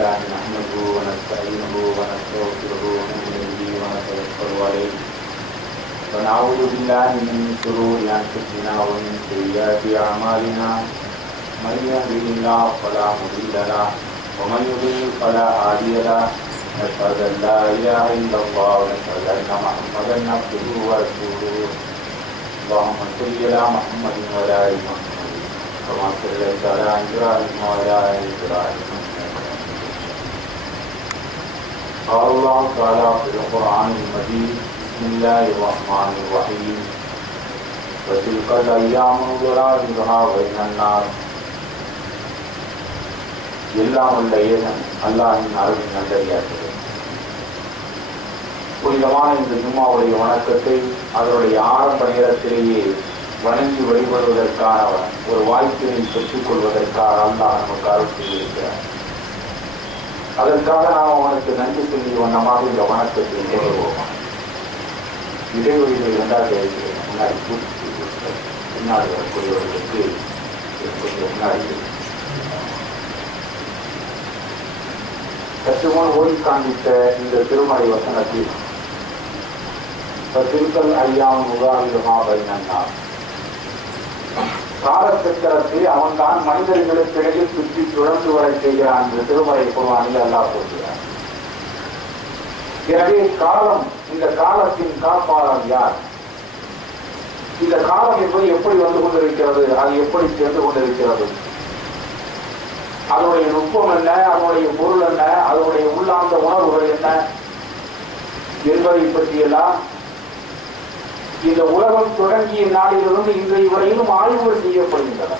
لله نحمده ونستعينه ونستغفره ونؤمن به ونتوكل عليه ونعوذ بالله من شرور أنفسنا ومن سيئات أعمالنا من يهده الله فلا مضل له ومن يضلل فلا هادي له نشهد أن لا إله إلا الله ونشهد أن محمدا عبده ورسوله اللهم صل على محمد وعلى آل محمد كما صليت على إبراهيم وعلى آل إبراهيم قال الله تعالى في القرآن المجيد بسم الله الرحمن الرحيم وتلك الأيام نداولها بين الناس எல்லாம் உள்ள ஏகன் அல்லாஹ்வின் அருளின் நல்லடியார்களே, புனிதமான இந்த ஜும்மாவுடைய வணக்கத்தை அதனுடைய ஆரம்ப நேரத்திலேயே வணங்கி வழிபடுவதற்கான ஒரு வாய்ப்பினை பெற்றுக் கொள்வதற்காக அல்லாஹ் நமக்கு அருள் செய்திருக்கிறார். அதற்காக நாம் அவனுக்கு நன்றி சொல்லி வண்ணமாக இந்த வணக்கத்தை தொடர்வோம். இடைவெளியில் இரண்டாக இருக்கிறேன். முன்னாடி பின்னாடி வரக்கூடியவர்களுக்கு கொஞ்சம் முன்னாடி சற்றுமுன் ஓடி காண்பித்த இந்த திருமலை வசனத்தில் திருக்கல் ஐயாம் முகாவிலுமா பைனன்னார், காலச்சக்கரத்தை அவன்தான் மனிதர்களுக்கிடையே சுற்றி சுழன்று வர செய்கிறான் என்று திருமலை குர்ஆனில் அல்லாஹ் சொல்கிறார். எனவே காலம், இந்த காலத்தின் காப்பாளர் யார்? இந்த காலம் என்பது எப்படி வந்து கொண்டிருக்கிறது, அது எப்படி சென்று கொண்டிருக்கிறது, அதனுடைய நுட்பம் என்ன, அதனுடைய பொருள் என்ன, அதனுடைய உள்ளார்ந்த உணர்வுகள் என்ன என்பதை பற்றியெல்லாம் இந்த உலகம் தொடங்கிய நாளிலிருந்து இன்றைய வரையிலும் ஆய்வுகள் செய்யப்படுகின்றன.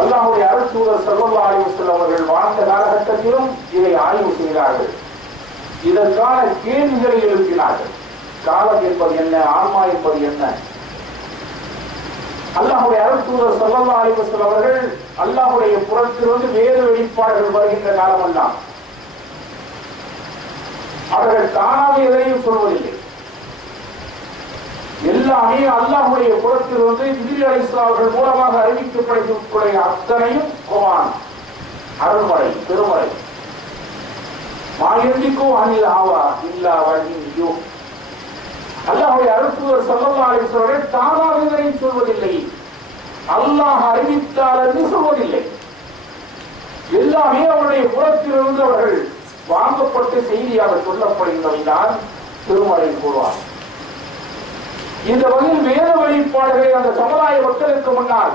அல்லாஹ்வுடைய அருட்தூதர் ஸல்லல்லாஹு அலைஹி வஸல்லம் அவர்கள் வாழ்ந்த காலகட்டத்திலும் இதை ஆய்வு செய்தார்கள். இதற்கான கேள்விகளை எழுப்பினார்கள். காலம் என்பது என்ன, ஆன்மா என்பது என்ன? அல்லாஹ்வுடைய அருட்தூதர் ஸல்லல்லாஹு அலைஹி வஸல்லம் அவர்கள் அல்லாஹ்வுடைய புறத்திலிருந்து வேறு வெளிப்பாடுகள் வருகின்ற காலமெல்லாம் அவர்கள் தானாக எதையும் சொல்வதில்லை. எல்லாமே அல்லாஹ்வுடைய புறத்திலிருந்து ஜிப்ரீல் அலைஹிஸ்ஸலாம் அவர்கள் மூலமாக அறிவிக்கப்படக்கூடிய அத்தனையும் குர்ஆன், அருள்மறை, பெருமறை. மா யந்திகு அனில் ஹவா இல்லா வஹ்யுன் யூஹா. அல்லாஹ்வுடைய அருட்தூதர் ஸல்லல்லாஹு அலைஹி வஸல்லம் அவர்கள் தானாக எதையும் சொல்வதில்லை, அல்லாஹ் அறிவித்தால் என்று சொல்வதில்லை. எல்லாமே அவருடைய புறத்திலிருந்து அவர்கள் வாங்கப்பட்ட செய்தியாக சொல்லப்படுகின்றவைதான் திருமறை குர்ஆன். இந்த வகையில் வேத வெளிப்பாடுகளை அந்த சமுதாய மக்களுக்கு முன்னால்,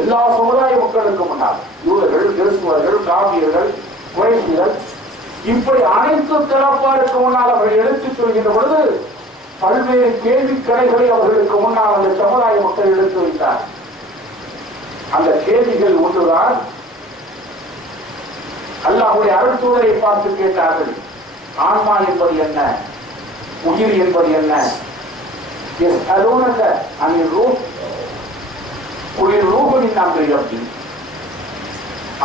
எல்லா சமுதாய மக்களுக்கு முன்னால், யூதர்கள், கிறிஸ்துவர்கள், காபியர்கள், குறைஷிகள், இப்படி அனைத்து தரப்பாருக்கு முன்னால் அவர்கள் எடுத்துச் சொல்கின்ற பொழுது பல்வேறு கேள்வி கணைகளை அவர்களுக்கு முன்னால் அந்த சமுதாய மக்கள் எடுத்து வைத்தார். அந்த கேள்விகள் ஒன்றுதான், அல்லாஹ்வுடைய அருட்தூதரை பார்த்து கேட்டார்கள், ஆன்மா என்பது என்ன, உயிர் என்பது என்ன?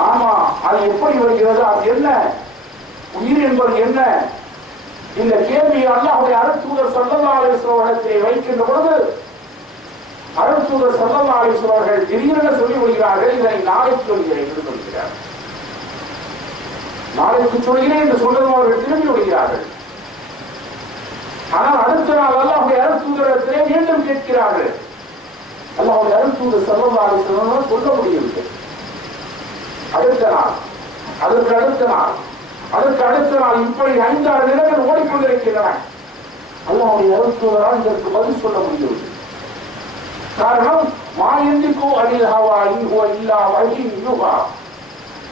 ஆன்மா அது எப்படி வருகிறது, அது என்ன, உயிர் என்பது என்ன? இந்த கேள்வியை அல்லாஹ்வுடைய அருட்தூதர் ஸல்லல்லாஹு அலைஹி வஸல்லம் அவர்களை வைக்கின்ற பொழுது அருட்தூதர் ஸல்லல்லாஹு அலைஹி வஸல்லம் அவர்கள் திடீரென சொல்லி விடுகிறார்கள், இதனை நாளைக்கு சொல்கிறேன் என்று சொல்கிறார். நாளைக்கு சொல்கிறேன் என்று சொன்னதும் அவர்கள் திரும்பி விடுகிறார்கள். ஆனால் அடுத்த நாள் அல்லாஹ்வுடைய அருட்தூதரிடத்திலே மீண்டும் கேட்கிறார்கள். அல்லாஹ்வுடைய அருட்தூதர் ஸல்லல்லாஹு அலைஹி வஸல்லம் சொல்ல முடியவில்லை. அடுத்த நாள், அதற்கு அடுத்த நாள், அதற்கு அடுத்த நாள், இப்படி 5-6 நிலங்கள் ஓடிக்கொண்டிருக்கின்றன. அல்லாஹ்வுடைய அருட்தூதரால் இதற்கு பதில் சொல்ல முடியவில்லை. காரணம், மா யந்திகு அனில் ஹவா இன் ஹுவ இல்லா வஹ்யுன் யூஹா.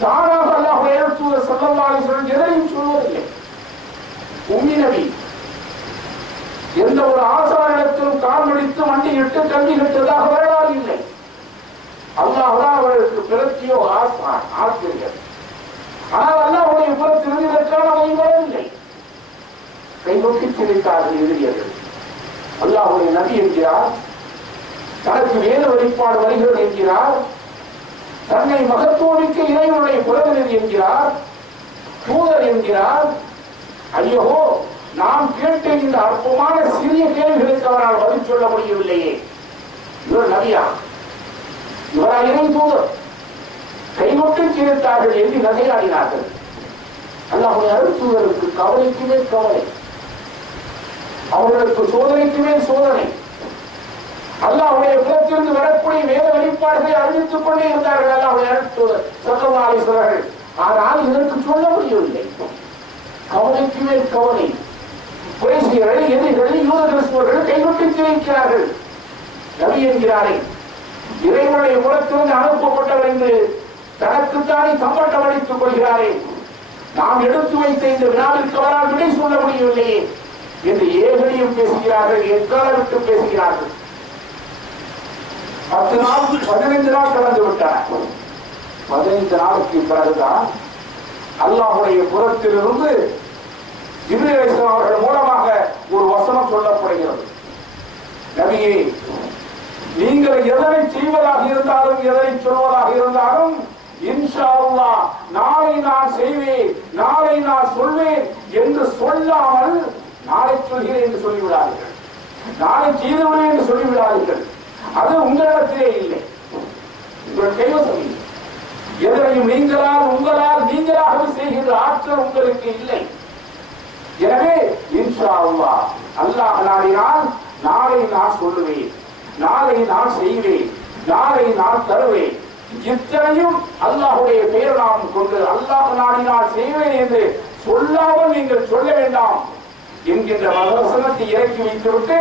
தானாக அல்லாஹ்வுடைய அருட்தூதர் ஸல்லல்லாஹு அலைஹி வஸல்லம் எதையும் சொல்வதில்லை. உம்மி நபி எந்த ஒரு ஆசாரிடத்திலும் கால் நடித்து மண்டியிட்டு கல்வி கற்றதாக வரலாறு இல்லை. அல்லாஹ் தான் அவர்களுக்கு பிறத்தியோ ஆசிரியர். ஆனால் அல்லாஹ்வுடைய புறத்திலிருந்து இதற்கான வழி வரவில்லை. கை நோக்கி சிரித்தார்கள் எதிரியர்கள். அல்லாஹ்வுடைய நபி என்கிறார், தனக்கு வேத வெளிப்பாடு வருகிறது என்கிறார், தன்னை மகத்துவமிக்க இறைவனுடைய பிரதிநிதி என்கிறார், தூதர் என்கிறார். ஐயோ, நாம் கேட்ட இந்த அற்பமான சிறிய கேள்விகளுக்கு அவரால் பதில் சொல்ல முடியவில்லையே. இவர் நபியா? இவரா இறை தூதர்? சிரித்தார்கள், எண்ணி நகையாடினார்கள். அல்லாஹ்வுடைய அருள் தூதருக்கு கவலைக்கு மேல் கவலை, அவர்களுக்கு சோதனைக்கு மேல் சோதனை. அல்லாஹ்வுடைய புறத்திலிருந்து வரக்கூடிய வேத வெளிப்பாடுகளை அறிவித்துக் கொண்டே இருந்தார்கள் அல்லாஹ்வுடைய அருள் தூதர் ஸல்லல்லாஹு அலைஹி வஸல்லம். ஆனால் இதற்கு சொல்ல முடியவில்லை. கவலைக்கு மேல் கவலை. குறைஷியர்கள், எதிரிகள், யூத கிறிஸ்துவர்கள் கைவிட்டு சிரிக்கிறார்கள். நபி என்கிறாரே, இறைவனுடைய புறத்திலிருந்து அனுப்பப்பட்டவர் என்று தனக்குத்தானே சம்பட்டம் அளித்துக் கொள்கிறாரே, நாம் எடுத்து வைத்த இந்த வினாவிற்கு அவரால் விடை சொல்ல முடியவில்லையே என்று ஏகடியும் பேசுகிறார்கள், எக்காலவிட்டு பேசுகிறார்கள். 10 நாள் 15 நாள் கடந்து விட்டார். 15 நாளுக்கு பிறகுதான் அல்லாஹ்வுடைய புறத்திலிருந்து ஜிப்ரீல் அலைஹிஸ்ஸலாம் அவர்கள் மூலமாக ஒரு வசனம் சொல்லப்படுகிறது. நபியே, நீங்கள் எதனை செய்வதாக இருந்தாலும், எதனை சொல்வதாக இருந்தாலும், இன்ஷா அல்லாஹ் நாளை நான் செய்வேன், நாளை நான் சொல்வேன் என்று சொல்லாமல் நாளை சொல்கிறேன் என்று சொல்லிவிடாதீர்கள், நாளை செய்துவிடுவேன் என்று சொல்லிவிடாதீர்கள். அது உங்களிடத்திலே இல்லை, உங்கள் கைவசம் இல்லை. எதனையும் உங்களால் நீங்களாகவே செய்கின்ற ஆற்றல் உங்களுக்கு இல்லை. எனவே இன்ஷா அல்லாஹ் அல்லாஹ் நாடினால் நாளை நான் சொல்லுவேன், நாளை நான் செய்வேன், நாளை நான் தருவேன். இத்தனையும் அல்லாஹ்வுடைய பெயர் நாம் கொண்டு அல்லாஹ் நாடினால் செய்வேன் என்று சொல்லாமல் நீங்கள் சொல்ல வேண்டாம் என்கின்ற வசனத்தை இறக்கி வைத்துவிட்டு,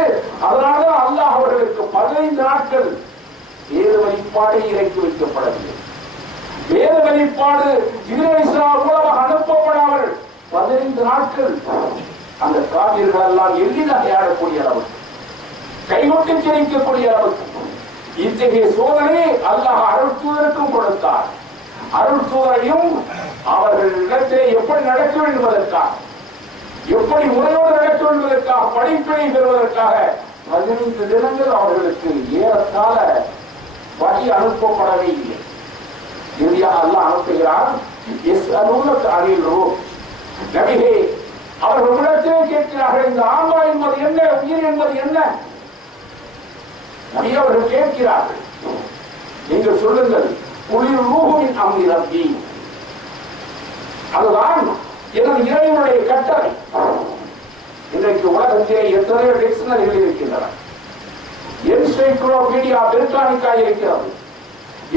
அதனால அல்லாஹ் அவர்களுக்கு 15 நாட்கள் வேத வெளிப்பாடு இறக்கி வைக்கப்படவில்லை. வேத வெளிப்பாடு ஜிப்ரீல் அலைஹிஸ்ஸலாம் மூலமாக அனுப்பப்படாமல் 15 நாட்கள் அந்த காபிர்கள் எல்லாம் எளிதாக ஆடக்கூடிய அளவுக்கு, கைவிட்டு சிரிக்கக்கூடிய அளவுக்கு இத்தகைய சோதனை அல்லாஹ் அருள் தூதருக்கும் கொடுத்தார். அருள் தூதரையும் அவர்களிடத்திலே எப்படி நடக்க வேண்டும் என்பதற்காக, எப்படி முறையோடு நடக்க வேண்டும் என்பதற்காக, படிப்பினை பெறுவதற்காக 15 தினங்கள் அவர்களுக்கு ஏறத்தாழ வழி அனுப்பப்படவே இல்லை. இறுதியாக அல்லாஹ் அனுப்புகிறார், யஸ்அலூனக அனில் ரூஹ். நபியே, அவர்கள் உங்களிடத்திலே கேட்கிறார்கள், இந்த ஆன்மா என்பது என்ன, உயிர் என்பது என்ன? நபி அவர்கள் கேட்கிறார்கள், நீங்கள் சொல்லுங்கள், குளிர் ரூஹுவின் அம்ரி ரப்பி, அதுதான் எனது இறைவனுடைய கட்டளை. இன்றைக்கு உலகத்திலே எத்தனையோ டிக்ஷனரிகள் இருக்கின்றன, என்சைக்ளோபீடியா பிரிட்டானிக்கா இருக்கிறது,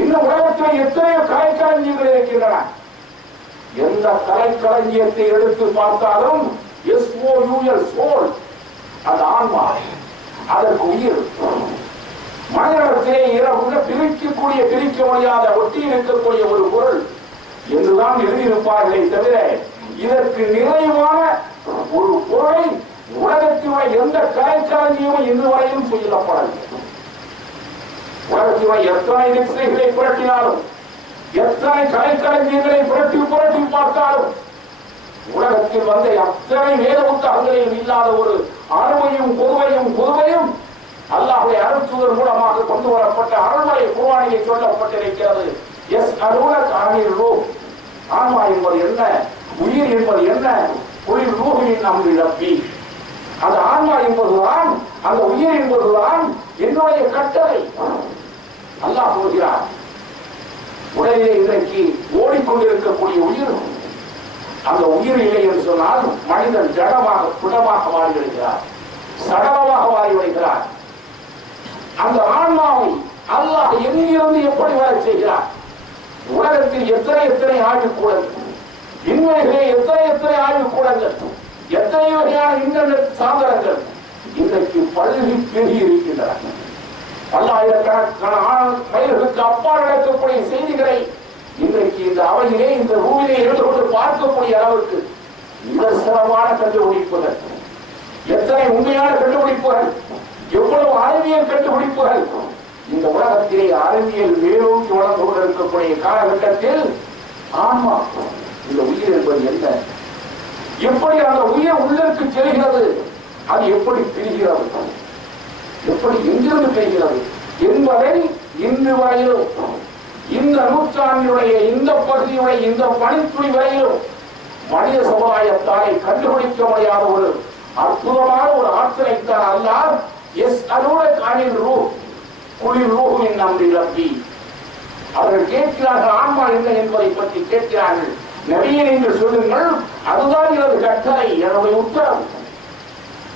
இந்த உலகத்தில் எத்தனையோ கலைக்களஞ்சியங்கள் இருக்கின்றன. எந்த கலைக்களஞ்சியத்தை எடுத்து பார்த்தாலும் SOUL சோல், அது ஆன்மா, அதற்கு உயிர். மனிதத்திலே பிரிக்கக்கூடிய, பிரிக்க முடியாத ஒட்டி இருக்கக்கூடிய ஒரு பொருள் என்றுதான் எழுதியிருப்பார்களே தவிர, இதற்கு நிறைவான ஒரு பொருளை உலகத்தினுடைய எந்த கலைக்களஞ்சியமும் இன்று வரையும் சொல்லப்படவில்லை. உலகத்தினுடைய எத்தனை டிக்ஷனரிகளை புரட்டினாலும், எத்தனை கலைக்களஞ்சியங்களை புரட்டி புரட்டி பார்த்தாலும், உலகத்தில் வந்த அத்தனை வேத புத்தகங்களையும் இல்லாத ஒரு அருமையும் பொதுவையும் அல்லாஹ்வுடைய அருள் தூதர் மூலமாக கொண்டு வரப்பட்ட அருள்மறை குர்ஆனிலே சொல்லப்பட்டிருக்கிறது. யஸ்அலூனக அனில் ரூஹ், ஆன்மா என்பது என்ன, உயிர் என்பது என்ன? குளிர் ரூஹுவின் அம்ரி ரப்பி, அந்த ஆன்மா என்பதுதான், அந்த உயிர் என்பதுதான் என்னுடைய கட்டளை. அல்லாஹ் சொல்கிறார், உடலிலே இன்றைக்கு ஓடிக்கொண்டிருக்கக்கூடிய உயிர், அந்த உயிர் இல்லை என்று சொன்னால் மனிதன் ஜடமாக புடமாக மாறிவிடுகிறார், சடலமாக மாறிவிடுகிறார். அந்த ஆன்மாவை அல்லாஹ் எங்கிருந்து எப்படி வர செய்கிறார்? உலகத்தில் எத்தனை ஆய்வுக்கூடங்கள், விண்வெளிகளே எத்தனை ஆய்வுக்கூடங்கள், எத்தனை வகையான இன்டர்நெட் சாதனங்கள் இன்றைக்கு பல்கி பெருகி இருக்கின்றன. பல்லாயிரக்கணக்கான மைல்களுக்கு அப்பால் நடக்கக்கூடிய செய்திகளை இன்றைக்கு இந்த அவையிலே, இந்த ரூமிலே இருந்து கொண்டு பார்க்கக்கூடிய அளவுக்கு நிதர்சனமான கண்டுபிடிப்புகள், எத்தனை உண்மையான கண்டுபிடிப்புகள், எவ்வளவு அறிவியல் கண்டுபிடிப்புகள். இந்த உலகத்திலே அறிவியல் வேரூன்றி வளர்ந்து கொண்டிருக்கக்கூடிய காலகட்டத்தில் ஆன்மா, இந்த உயிர் என்பது என்ன, எப்படி அந்த உயிர் உள்ளிற்கு செல்கிறது, அது எப்படி பிரிகிறது, எப்படி எங்கிருந்து பிரிகிறது என்பதை இன்று வரையிலும், இந்த நூற்றாண்டினுடைய இந்த பகுதியுடைய இந்த பணித்துறை வரையிலும் மனித சமுதாயத்தாரை கண்டுபிடிக்க முடியாத ஒரு அற்புதமான ஒரு ஆற்றலைத்தான் அல்லாஹ் யஸ்அலூனக அனில் ரூஹ் குளிர் ரூஹுவின் அம்ரி ரப்பி. அவர்கள் கேட்கிறார்கள், ஆன்மா என்ன என்பதை பற்றி கேட்கிறார்கள். நபியே என்று சொல்லுங்கள், அதுதான் எனது கட்டளை, என்னுடைய உத்தரவு.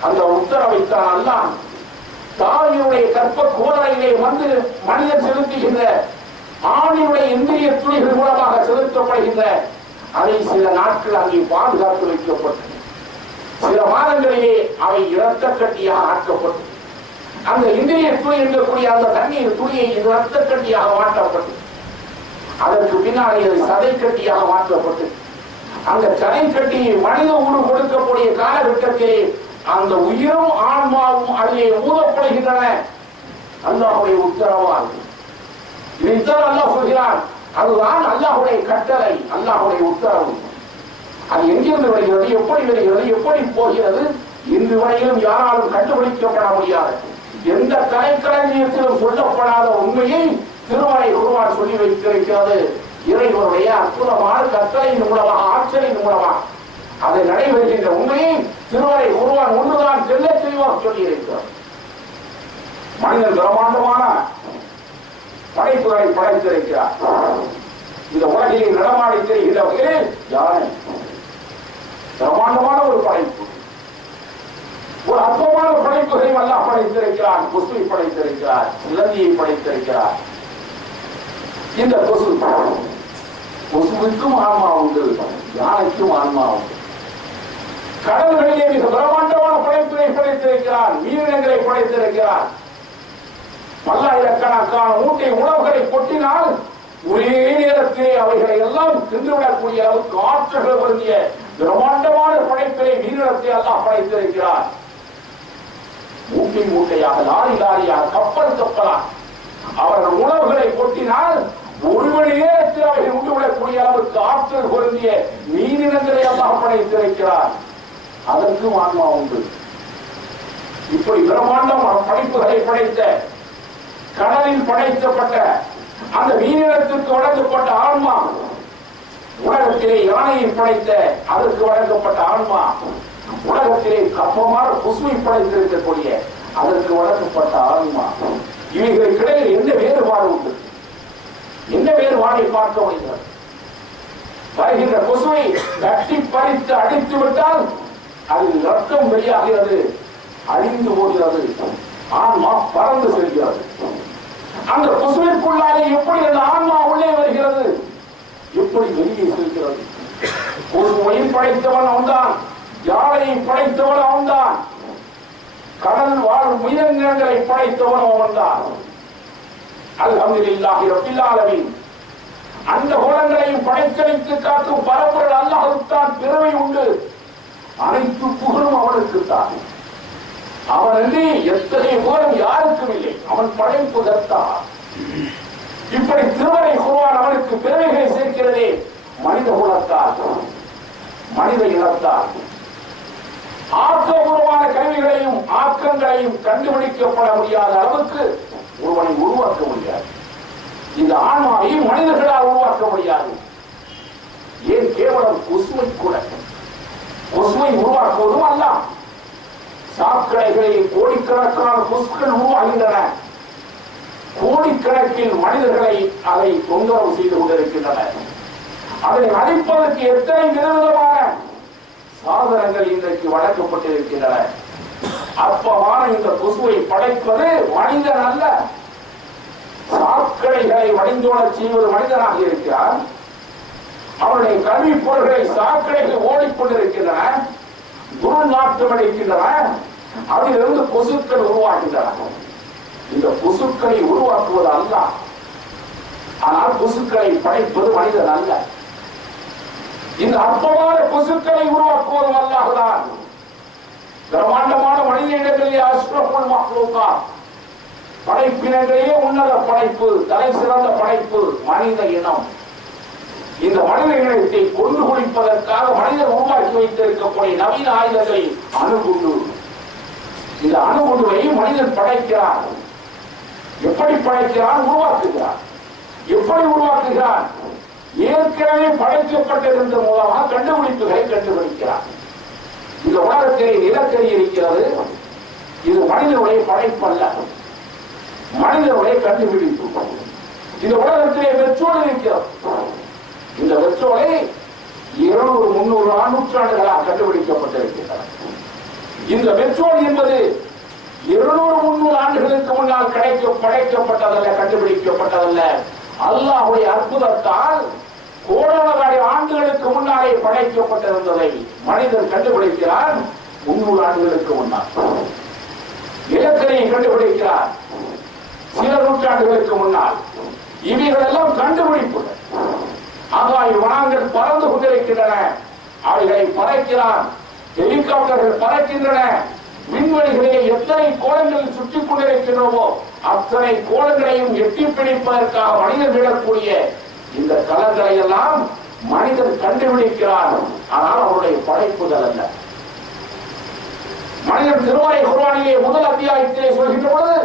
அந்த உத்தரவைத்தான் அல்லாஹ் தாயினுடைய கற்ப கோலையிலே வந்து மனிதன் செலுத்துகின்ற ஆணினுடைய இந்திரிய துளிகள் மூலமாக செலுத்தப்படுகின்ற அதை சில நாட்கள் அங்கே பாதுகாத்து வைக்கப்பட்டது. சில மாதங்களிலே அவை இரத்த கட்டியாக ஆக்கப்பட்டது. அந்த இந்திரிய துளி இருக்கக்கூடிய அந்த தண்ணீர் துளியை இரத்த கட்டியாக மாற்றப்பட்டது. அதற்கு பின்னாடி அது சதை கட்டியாக மாற்றப்பட்டு அந்த சதை கட்டியை மனித உரு கொடுக்கக்கூடிய காலகட்டத்திலே அந்த உயிரும் ஆன்மாவும் அதிலே ஊதப்படுகின்றன. அல்லாஹ்வுடைய உத்தரவால் இதைத்தான் அல்லாஹ் சொல்கிறான். அதுதான் அல்லாஹ்வுடைய கட்டளை, அல்லாஹ்வுடைய உத்தரவு. அது எங்கிருந்து வருகிறது, எப்படி வருகிறது, எப்படி போகிறது, இன்று வரையிலும் யாராலும் கண்டுபிடிக்கப்பட முடியாது. எந்த கலைக்களஞ்சியத்திலும் சொல்லப்படாத உண்மையை திருமறை குர்ஆன் சொல்லி வைத்திருக்கிறது. இறைவனுடைய அற்புதமான கட்டளையின் மூலமாக, ஆற்றலின் மூலமாக அதை நடைபெறுகின்ற உண்மையை திருமறை குர்ஆன் ஒன்றுதான் தெல்ல தெளிவாக சொல்லி இருக்கிறார். மனிதன் பிரமாண்டமான படைப்புகளை படைத்திருக்கிறார். இந்த உலகிலே நடமாடி தெரிகின்ற வகையில் யானை பிரமாண்டமான ஒரு படைப்பு, ஒரு அற்பமான படைப்புகளை அல்லாஹ் படைத்திருக்கிறான். கொசுவை படைத்திருக்கிறார், இலங்கையை படைத்திருக்கிறார். இந்த கொசுவுக்கும் ஆன்மா உண்டு, யானைக்கும் ஆன்மா உண்டு. கடல்களிலே மிக பிரமாண்டமான படைப்புகளை படைத்திருக்கிறார், உயிரினங்களை படைத்திருக்கிறார். பல்லாயிரக்கணக்கான மூட்டை உணவுகளை கொட்டினால் ஒரே நேரத்திலே அவைகளை எல்லாம் தின்றுவிடக்கூடிய அளவுக்கு ஆற்றல்கள் வருந்திய பிரமாண்டமான படைப்பிலே வீரத்தை அல்லாஹ் படைத்திருக்கிறார். மூட்டை மூட்டையாக, லாரி லாரியாக, கப்பல் கப்பலாக அவர்கள் உணவுகளை கொட்டினால் ஒரு மணி நேரத்தில் அவைகள் உண்டுவிடக்கூடிய அளவுக்கு ஆற்றல் பொருந்திய மீனினங்களை அல்லாஹ் படைத்திருக்கிறார். அதற்கும் ஆன்மா உண்டு. இப்படி பிரமாண்டமான படைப்புகளை படைத்த, கடலில் படைக்கப்பட்ட அந்த மீனினத்திற்கு வழங்கப்பட்ட ஆன்மா, உலகத்திலே யானையை படைத்த அதற்கு வழங்கப்பட்ட ஆன்மா, உலகத்திலே கப்பமான கொசுவை படைத்திருக்கக்கூடிய அதற்கு வழங்கப்பட்ட ஆன்மா, இவைகளுக்கிடையில் என்ன வேறுபாடு உண்டு? என்ன வேறுபாடை பார்க்க முடிகிறது? வருகின்ற கொசுவை கட்டி பறித்து அடித்து விட்டால் அதில் ரத்தம் வெளியாகிறது, அழிந்து போகிறது, ஆன்மா பறந்து செல்கிறது. அந்த கொசுவிற்குள்ளாலே எப்படி அந்த ஆன்மா உள்ளே வருகிறது, எப்படி வெளியே செல்கிறது? கொசுவை படைத்தவன் அவன்தான், யாழையை படைத்தவன் அவன்தான், கடல் வாழும் உயிரினங்களை படைத்தவன் அவன்தான். அல்ஹம்துலில்லாஹி ரப்பில் ஆலமீன். அந்த கோலங்களையும் படைத்தளித்து காக்கும் பரம்பொருள் அல்லாஹ்வுக்குத்தான் பெருமை உண்டு. அனைத்து புகழும் அவனுக்குத்தான். அவனன்றி எத்தகைய புகழும் யாருக்கும் இல்லை. அவன் படைப்பு கர்த்தா. இப்படி திருமறை குர்ஆன் அவனுக்கு பெருமைகளை சேர்க்கிறதே மனித குலத்தால், மனித இனத்தால். ஆக்கப்பூர்வமான கருவிகளையும் ஆக்கங்களையும் கண்டுபிடிக்கப்பட முடியாத அளவுக்கு ஒருவனை உருவாக்க முடியாது. இந்த ஆன்மாவை மனிதர்களால் உருவாக்க முடியாது. ஏன் கேவலம் கொசுவை கூட, கொசுவை உருவாக்குவதும் அல்ல. சாக்கடைகளில் கோடிக்கணக்கான கொசுக்கள் உருவாகின்றன. கோடிக்கணக்கில் மனிதர்களை அதை தொந்தரவு செய்து கொண்டிருக்கின்றன. அதை அழிப்பதற்கு எத்தனை விதவிதமான சாதனங்கள் இன்றைக்கு வழங்கப்பட்டிருக்கின்றன. அற்பமான இந்த கொசுவை படைப்பது மனிதன் அல்ல. சாக்கடைகளை வடிந்தோட செய்வது மனிதனாக இருக்கிறார். அவருடைய கல்வி பொருள்களை சாக்கடைகள் ஓடிக்கொண்டிருக்கின்றன, துர்நாற்றம் அடிக்கின்றன. அதிலிருந்து கொசுக்கள் உருவாகின்றன. இந்த கொசுக்களை உருவாக்குவது அல்ல, ஆனால் கொசுக்களை படைப்பது மனிதன் அல்ல. இந்த அற்பமான கொசுக்களை உருவாக்குவதும் அல்லாஹ்தான். பிரம்மாண்டமான மனித இனங்களிலே அஷ்ரஃபுல் மக்லூகாத், படைப்பினங்களிலே உன்னத படைப்பு, தலை சிறந்த படைப்பு மனித இனம். இந்த மனித இனத்தை கொண்டு குடிப்பதற்காக மனிதர் உருவாக்கி வைத்திருக்கக்கூடிய நவீன ஆயுதங்களை அணுகுண்டு. இந்த அணுகுண்டுவை மனிதன் படைக்கிறான். எப்படி படைக்கிறான்? உருவாக்குகிறான். எப்படி உருவாக்குகிறான்? ஏற்கனவே படைக்கப்பட்டிருந்த மூலமாக கண்டுபிடிப்புகளை கண்டுபிடிக்கிறான். இந்த உலகத்திலே நிலக்கரி இருக்கிறது. இது மனிதனுடைய படைப்பல்ல, மனிதனுடைய கண்டுபிடிப்பு. இந்த உலகத்திலே பெட்ரோல் இருக்கிறது. பெட்ரோலை 200-300 நூற்றாண்டுகளாக கண்டுபிடிக்கப்பட்டிருக்கின்றன. இந்த பெட்ரோல் என்பது 200-300 ஆண்டுகளுக்கு முன்னால் படைக்கப்பட்டதல்ல, கண்டுபிடிக்கப்பட்டதல்ல. அல்லாஹ்வுடைய அற்புதத்தால் கோடான ஆண்டுகளுக்கு முன்னாலே படைக்கப்பட்டிருந்ததை மனிதன் கண்டுபிடிக்கிறார். 300 ஆண்டுகளுக்கு முன்னால் நிலக்கரியை கண்டுபிடிக்கிறார். சில நூற்றாண்டுகளுக்கு முன்னால் இவைகள் எல்லாம் கண்டுபிடிப்புகள். ஆகாய வனங்கள் பறந்து கொண்டிருக்கின்றன, அவைகளை பறக்கிறான். ஹெலிகாப்டர்கள் பறக்கின்றன. விண்வெளிகளிலே எத்தனை கோலங்களில் சுற்றிக் கொண்டிருக்கின்றனவோ அத்தனை கோலங்களையும் எட்டி பிடிப்பதற்காக மனிதன் விடக்கூடிய இந்த கலங்களை எல்லாம் மனிதன் கண்டுபிடிக்கிறான். ஆனால் அவருடைய படைப்புகள் அல்ல. மனிதன் திருமறை குர்ஆனிலே முதல் அத்தியாயத்திலே சொல்கின்ற பொழுது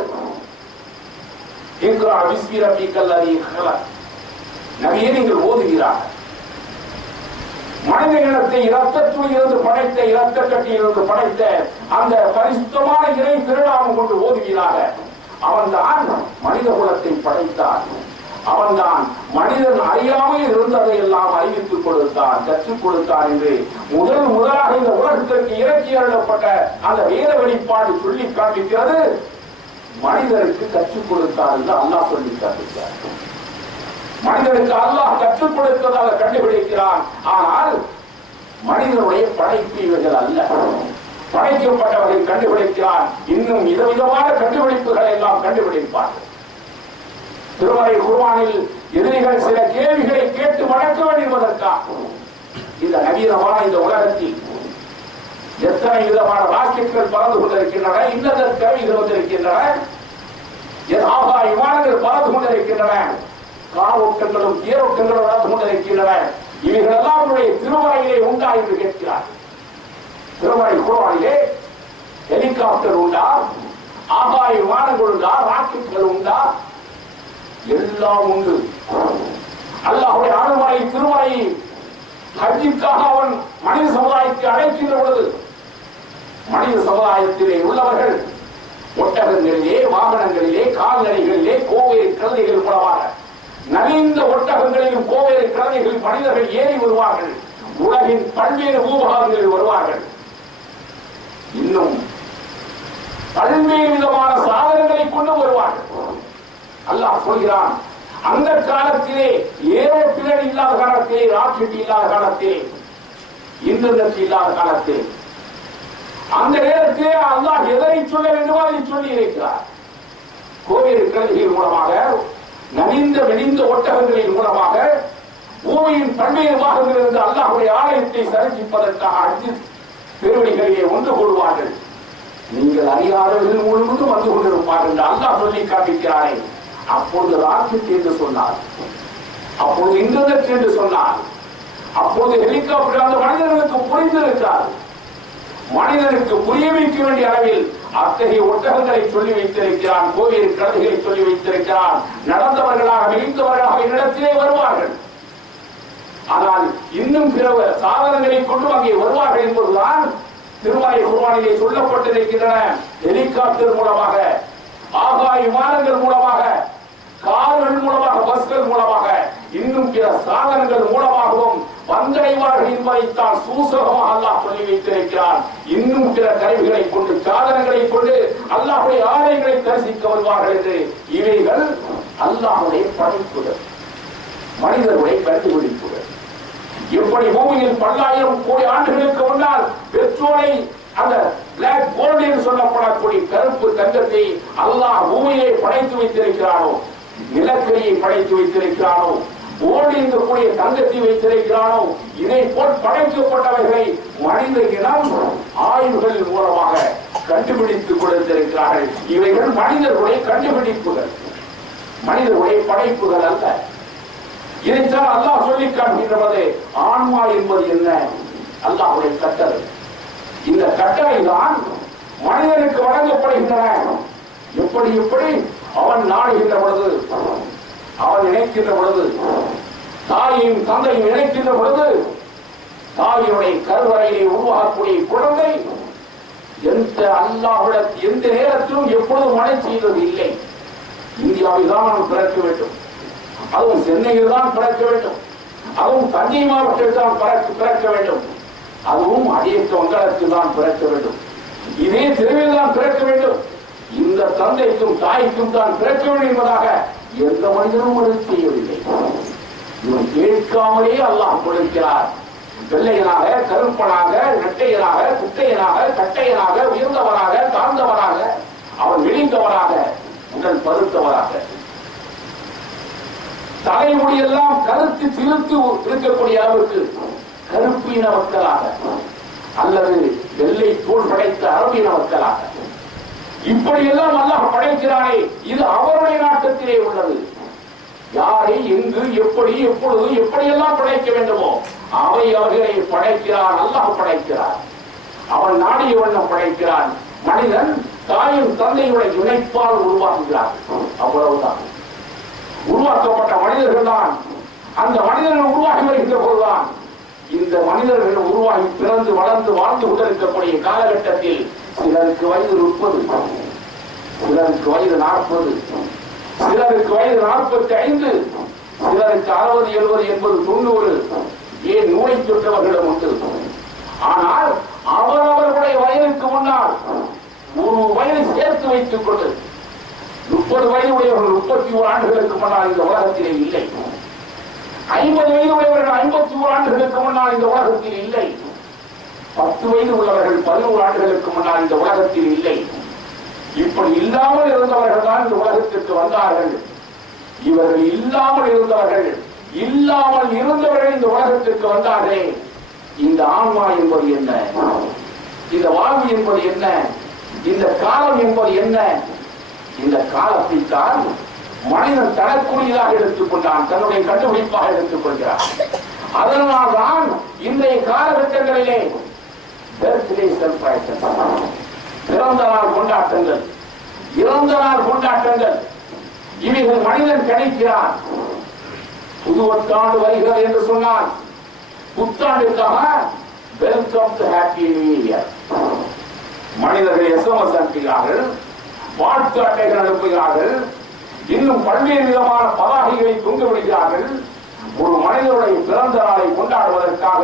இக்ரா பிஸ்மி ரப்பிக்கல் லதீ ஹலக், நபியே நீங்கள் ஓதுகிறார்கள். மனித இனத்தை இரத்தத்தில் இருந்து படைத்த, இரத்த கட்டியிலிருந்து படைத்த அந்த பரிசுத்தமான இறை திருநாமம் கொண்டு ஓதுகிறார்கள். அவன்தான் மனித குலத்தை படைத்தான். அவன்தான் மனிதன் அறியாமல் இருந்ததை எல்லாம் அறிவித்துக் கொடுத்தான், கற்றுக் கொடுத்தான் என்று முதலாக இந்த உலகத்திற்கு இறக்கி அருளப்பட்ட அந்த வேத வெளிப்பாடு சொல்லி காண்பிக்கிறது. மனிதனுக்கு கற்றுக் கொடுத்தார் என்று அல்லாஹ் சொல்லி காண்பித்தார். மனிதனுக்கு அல்லாஹ் கற்றுக் கொடுத்ததாக கண்டுபிடிக்கிறான். ஆனால் மனிதனுடைய படைப்பு இவைகள் அல்ல. படைக்கப்பட்டவர்களை கண்டுபிடிக்கிறான். இன்னும் விதவிதமான கண்டுபிடிப்புகளை எல்லாம் கண்டுபிடிப்பார்கள். திருமறை குர்ஆனில் எதிரிகள் சில கேள்விகளை கேட்டு வணக்க என்பதற்காக இந்த நவீனமான இந்த உலகத்தில் எத்தனை விதமான ராக்கெட்டுகள் பறந்து கொண்டிருக்கின்றன, இன்னத கருவிகள் வந்திருக்கின்றன, ஆகாய விமானங்கள் பறந்து கொண்டிருக்கின்றன, காரோட்டங்களும் ஏரோட்டங்களும் நடந்து கொண்டிருக்கின்றன. இவைகள் எல்லாம் அவருடைய திருமறையிலே உண்டா என்று கேட்கிறார். திருமறை குர்ஆனிலே ஹெலிகாப்டர் உண்டா, ஆகாய விமானங்கள் உண்டா, ராக்கெட்டுகள் உண்டா? எல்லாம் உண்டு. அல்லாஹ்வுடைய அருள்மறை திருமறை ஹஜ்ஜிற்காக அவன் மனித சமுதாயத்தை அழைக்கின்ற பொழுது மனித சமுதாயத்திலே உள்ளவர்கள் ஒட்டகங்களிலே, வாகனங்களிலே, கால்நடைகளிலே, கோவேறு கழுதைகள் மூலமாக நலிந்த ஒட்டகங்களிலும் கோவேறு கழுதைகளில் மனிதர்கள் ஏறி வருவார்கள். உலகின் பல்வேறு பூபாகங்களில் வருவார்கள். இன்னும் பல்வேறு விதமான சாதனங்களை கொண்டு வருவார்கள். அல்லாஹ் சொல்கிறான், அந்த காலத்திலே ஏரோப்ளேன் இல்லாத காலத்திலே, ராக்கெட் இல்லாத காலத்திலே, இன்டர்நெட் இல்லாத காலத்திலே, அந்த நேரத்திலே அல்லாஹ் எதனை சொல்ல வேண்டுமோ அதை சொல்லி இருக்கிறார். கோவேறு கழுதைகள் மூலமாக, நலிந்த வெளிந்த ஒட்டகங்களின் மூலமாக பூமியின் பல்வேறு பாகங்களிலிருந்து அல்லாஹ்வுடைய ஆலயத்தை தரிசிப்பதற்காக ஹஜ் பெருவழிகளிலே ஒன்று கூடுவார்கள். நீங்கள் அறியாதவர்கள் முழுவதும் வந்து கொண்டிருப்பார்கள் என்று அல்லாஹ் சொல்லி காண்பிக்கிறாரே. அப்பொழுது ராக்கெட் என்று சொன்னார், அப்பொழுது இன்டர்நெட் என்று சொன்னார், அப்போது ஹெலிகாப்டர் அந்த மனிதர்களுக்கு புரிந்திருக்கிறார். மனிதனுக்கு புரிய வைக்க வேண்டிய அளவில் அத்தகைய ஒட்டகங்களை சொல்லி வைத்திருக்கிறான், கோவேறு கழுதைகளை சொல்லி வைத்திருக்கிறான். நடந்தவர்களாக மிகுந்தவர்களாக என்னிடத்திலே வருவார்கள். ஆனால் இன்னும் பிற சாதனங்களை கொண்டு அங்கே வருவார்கள் என்பதுதான் திருமறை குர்ஆனிலே சொல்லப்பட்டிருக்கின்றன. ஹெலிகாப்டர் மூலமாக, ஆகாய விமானங்கள் மூலமாக, கார்கள் மூலமாக, பஸ்கள் மூலமாக, இன்னும் பிற சாதனங்கள் மூலமாகவும் வந்தடைவார்கள் என்பதைத்தான் சூசகமாக அல்லாஹ் சொல்லி வைத்திருக்கிறான். இன்னும் பிற கருவிகளை கொண்டு, சாதனங்களை கொண்டு அல்லாஹ்வுடைய ஆலயங்களை தரிசிக்க வருவார்கள் என்று. இவைகள் அல்லாஹ்வுடைய படைப்புகள், மனிதர்களுடைய கண்டுபிடிப்புகள். எப்படி பூமியில் பல்லாயிரம் கோடி ஆண்டுகளுக்கு முன்னால் பெட்ரோலை, அந்த பிளாக் கோல்டு என்று சொல்லப்படக்கூடிய கருப்பு தங்கத்தை அல்லாஹ் பூமியை படைத்து வைத்திருக்கிறானோ, நிலக்கரியை படைத்து வைத்திருக்கிறானோ, ஓடி இருக்கக்கூடிய தங்கத்தை வைத்திருக்கிறானோ, இதை போல் படைக்கப்பட்டவர்களை மனித இனம் ஆய்வுகள் மூலமாக கண்டுபிடித்துக் கொடுத்திருக்கிறார்கள். இவைகள் மனிதர்களுடைய கண்டுபிடிப்புகள், மனிதர்களுடைய படைப்புகள் அல்ல. இதைத்தான் அல்லாஹ் சொல்லி காண்கின்றது. ஆன்மா என்பது என்ன? அல்லாஹ்வுடைய கட்டளை. இந்த கட்டளை தான் மனிதனுக்கு வழங்கப்படுகின்றன. எப்படி எப்படி அவன் நாடுகின்ற பொழுது, அவன் நினைக்கின்ற பொழுது, தாயையும் தந்தையும் நினைக்கின்ற பொழுது, தாயினுடைய கருவறையிலே உருவாகக்கூடிய குழந்தை எந்த நேரத்திலும் எப்பொழுதும் மழை செய்வது இல்லை. இந்தியாவில் தான் அவன் பிறக்க வேண்டும், அதுவும் சென்னையில் தான் பிறக்க வேண்டும். அதுவும் தஞ்சை மாவட்டத்தில் தான் பிறக்க வேண்டும், அதுவும் அடியேற்ற வங்காளத்தில் தான் பிறக்க வேண்டும், இதே தெருவில் தான் பிறக்க வேண்டும், இந்த தந்தைக்கும் தாய்க்கும் தான் பிறக்க வேண்டும் என்பதாக எந்த மனிதனும் அது செய்யவில்லை. இவன் கேட்காமலே அல்லாஹ் கொடுக்கிறார். வெள்ளையனாக, கருப்பனாக, நெட்டையனாக, குட்டையனாக, கட்டையனாக, உயர்ந்தவராக, தாழ்ந்தவராக, அவன் விழிந்தவராக, உடல் பருத்தவராக, தலைமுடியெல்லாம் கருத்து சிறுத்து இருக்கக்கூடிய அளவுக்கு கருப்பின மக்களாக அல்லது வெள்ளை தோல் படைத்த அரபின மக்களாக இப்படியெல்லாம் அல்லாஹ் படைக்கிறானே, இது அவருடைய நாட்டத்திலே உள்ளது. யாரை எங்கு எப்படி எப்பொழுது எப்படியெல்லாம் படைக்க வேண்டுமோ அவர்களை படைக்கிறான், அல்லாஹ் படைக்கிறான். அவன் நாடிய வண்ணம் படைக்கிறான். மனிதன் தாயும் தந்தையுடைய இணைப்பால் உருவாக்குகிறார், அவ்வளவுதான். உருவாக்கப்பட்ட மனிதர்கள் தான், அந்த மனிதர்கள் உருவாகி வருகின்ற போதுதான் இந்த மனிதர்கள் உருவாகி பிறந்து வளர்ந்து வாழ்ந்து கொண்டிருக்கக்கூடிய காலகட்டத்தில் சிலருக்கு வயது 30, சிலருக்கு வயது 40, சிலருக்கு வயது 45, சிலருக்கு 60, 70, 80, 90, ஏன் நோய் தொற்றவர்களும் உண்டு. ஆனால் அவரவர்களுடைய வயதுக்கு முன்னால் ஒரு வயதை சேர்த்து வைத்துக் கொண்டு 30 வயது உடையவர்கள் 31 ஆண்டுகளுக்கு முன்னால் இந்த உலகத்திலே இல்லை, 50 வயது உடையவர்கள் 51 ஆண்டுகளுக்கு முன்னால் இந்த உலகத்தில் இல்லை, 10 வயது உள்ளவர்கள் 11 ஆண்டுகளுக்கு முன்னால் இந்த உலகத்தில் இல்லை. இப்படி இல்லாமல் இருந்தவர்கள் தான் இந்த உலகத்திற்கு வந்தார்கள். இவர்கள் இல்லாமல் இருந்தவர்கள் இந்த உலகத்திற்கு வந்தார்களே. இந்த ஆன்மா என்பது என்ன, இந்த வாழ்வு என்பது என்ன, இந்த காலம் என்பது என்ன? இந்த காலத்தை தான் மனிதன் தனக்குரியதாக எடுத்துக் கொண்டான், தன்னுடைய கண்டுபிடிப்பாக எடுத்துக் கொள்கிறான். அதனால்தான் இன்றைய காலகட்டங்களிலே பிறந்த நாள் கொண்டாட்டங்கள், இறந்த நாள் கொண்டாட்டங்கள், இவைகள் மனிதன் கிடைக்கிறான். புதுவத்தாண்டு வருகிறது என்று சொன்னால் புத்தாண்டுக்காக welcome to happy new year மனிதர்கள் எஸ்எம்எஸ் அனுப்புகிறார்கள், வாழ்த்து அட்டைகள் அனுப்புகிறார்கள், இன்னும் பல்வேறு விதமான பதாகைகளை தொங்க விடுகிறார்கள். ஒரு மனிதனுடைய பிறந்த நாளை கொண்டாடுவதற்காக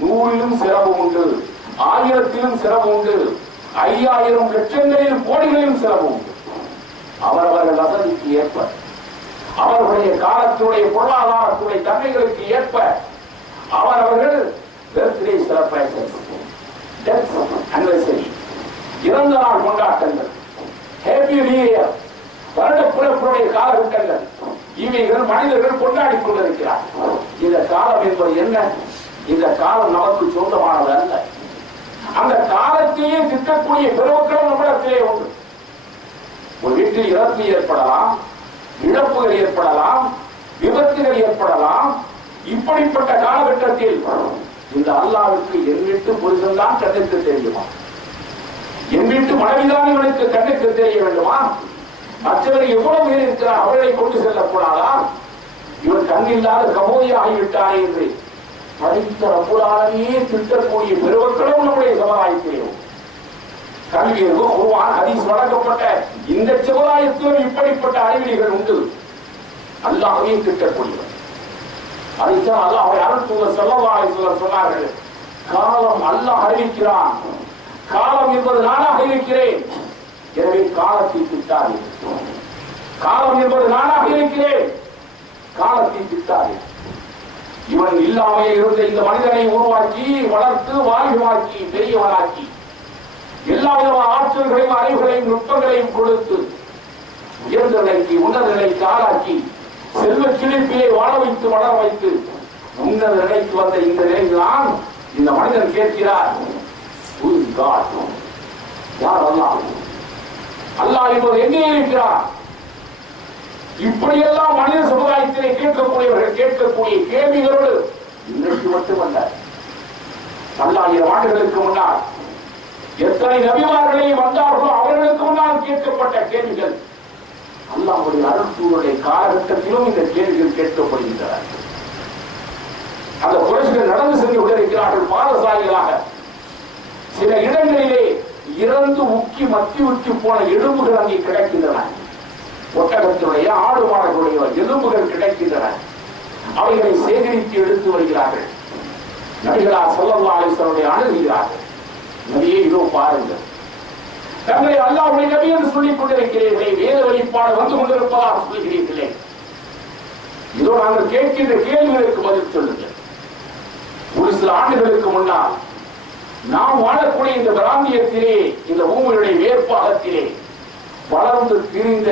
100லும் சிரமம் உண்டு, 1000த்திலும் சிரமம் உண்டு, 5000 லட்சங்களிலும் கோடிகளிலும் சிரமம் உண்டு. அவரவர்கள் வசதிக்கு ஏற்ப, அவர்களுடைய காலத்துடைய பொருளாதாரத்துடைய தன்மைகளுக்கு ஏற்ப அவரவர்கள் பர்த்டே செலிப்ரேஷன், டெத் அனிவர்சரி, இறந்த நாள் கொண்டாட்டங்கள், ஹேப்பி நியூ இயர், வருட பிறப்புடைய காலகட்டங்கள், இவைகள் மனிதர்கள் கொண்டாடி கொண்டிருக்கிறார். இந்த காலம் என்பது என்ன? இந்த காலம் நமக்கு சொந்தமானது அல்ல. அந்த காலத்தையே திட்டக்கூடிய பெருமக்களும் நம்மிடத்திலே உண்டு. ஒரு வீட்டில் இறப்பு ஏற்படலாம், இழப்புகள் ஏற்படலாம், விபத்துகள் ஏற்படலாம். இப்படிப்பட்ட காலகட்டத்தில் இந்த அல்லாஹ்வுக்கு என் வீட்டு புருஷன் தான் கண்ணுக்கு தெரியுமா? என் வீட்டு மனைவிதான் இவனுக்கு கண்ணுக்கு தெரிய வேண்டுமா? மற்றவரை எவ்வளவு பேர் இருக்கிறார், அவர்களை கொண்டு செல்லக்கூடாதா? இவன் கண்ணில்லாத கபோதி ஆகிவிட்டாரே என்று படித்த ரப்புலாலேயே திட்டக்கூடிய பெருமக்களும் நம்முடைய சமுதாயத்திலும் கல்வியோ குர்ஆன் ஹதீஸ் வழங்கப்பட்ட இந்த சமுதாயத்திலும் இப்படிப்பட்ட அறிவிலிகள் உண்டு. அல்லாஹ்வை திட்டக்கூடியவர். அதைத்தான் அல்லாஹ்வுடைய அருள் ஸல்லல்லாஹு அலைஹி வஸல்லம் சொன்னார்கள், காலம் அல்லாஹ் அறிவிக்கிறான், காலம் என்பது நானாக இருக்கிறேன், எனவே காலத்தை திட்டாதீர்கள். காலம் என்பது நானாக இருக்கிறேன், காலத்தை திட்டாதீர்கள். இவன் இல்லாமல் இருந்த இந்த மனிதனை உருவாக்கி வளர்த்து வாழ்வாக்கி பெரியவனாக்கி எல்லா விதமான ஆற்றல்களையும் அறிவுகளையும் நுட்பங்களையும் கொடுத்து உயர்ந்த நிலைக்கு உன்னத நிலைக்கு ஆளாக்கி செல்வ கிழிப்பிலே வாழ வைத்து வளர வைத்து உன்னத நிலைக்கு வந்த இந்த நிலையில்தான் இந்த மனிதன் கேட்கிறார், யார் அல்லாஹ்? அல்லாஹ் என்பது எங்கே இருக்கிறார்? இப்படியெல்லாம் மனித சமுதாயத்திலே கேட்கக்கூடியவர்கள் கேட்கக்கூடிய கேள்விகளோடு இன்றைக்கு மட்டுமல்ல, 1000 ஆண்டுகளுக்கு முன்னால் எத்தனை நபிமார்களை வந்தார்களோ அவர்களுக்கு முன்னால் கேட்கப்பட்ட கேள்விகள் அல்லாஹ்வுடைய அருள்தூதருடைய காலகட்டத்திலும் இந்த கேள்விகள் கேட்கப்படுகின்றன. அந்த குறைகள் நடந்து சென்று கொண்டிருக்கிறார்கள் பாதசாரிகளாக. சில இடங்களிலே இறந்து உக்கி மத்தி உக்கி போன எலும்புகள் அங்கே கிடைக்கின்றன. ஒட்டகத்தினுடைய ஆடு மாடுகளுடைய எலும்புகள் கிடைக்கின்றன. அவைகளை சேகரித்து எடுத்து வருகிறார்கள். நபிகளார் ஸல்லல்லாஹு அலைஹி வஸல்லம் அணுகுகிறார்கள். நபியே, இதோ பாருங்கள், தங்களை அல்லாஹ்வுடைய நபி என்று சொல்லிக் கொண்டிருக்கிறீர்களே, வேத வழிபாடு வந்து கொண்டிருப்பதாக சொல்கிறீர்களே, இதோ நாங்கள் கேட்கின்ற கேள்விகளுக்கு பதில் சொல்லுங்கள். ஒரு சில ஆண்டுகளுக்கு முன்னால் நாம் வாழக்கூடிய இந்த பிராந்தியத்திலே, இந்த பூமியுடைய வேறுபாகத்திலே வளர்ந்து திரிந்த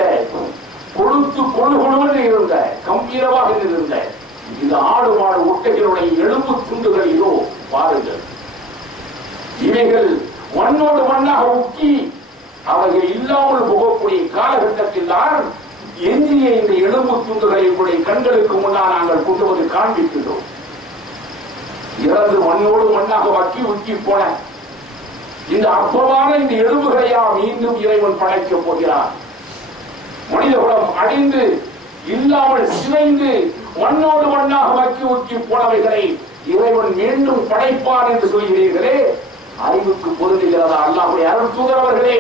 கொழுத்து கொழுகொழுவென்று இருந்த கம்பீரமாக இருந்த இந்த ஆடு மாடு ஒட்டைகளுடைய எலும்பு துண்டுகள் இதோ பாருங்கள். இவைகள் மண்ணோடு மண்ணாக உக்கி அவைகள் இல்லாமல் போகக்கூடிய காலகட்டத்தில் தான் எஞ்சிய இந்த எலும்பு துண்டுகளை உங்களுடைய கண்களுக்கு முன்னால் நாங்கள் கொண்டு வந்து காண்பிக்கின்றோம். இறந்து மண்ணோடு மண்ணாக வக்கி உக்கி போன இந்த அற்பமான இந்த எலும்புகளையா மீண்டும் இறைவன் படைக்கப் போகிறார். மனித குலம் அழிந்து இல்லாமல் சிதைந்து மண்ணோடு மண்ணாக வக்கி உக்கி போனவைகளை இறைவன் மீண்டும் படைப்பான் என்று சொல்கிறீர்களே, அறிவுக்கு பொருந்துகிறதா? அல்லாஹ்வுடைய அருள் தூதர் அவர்களே,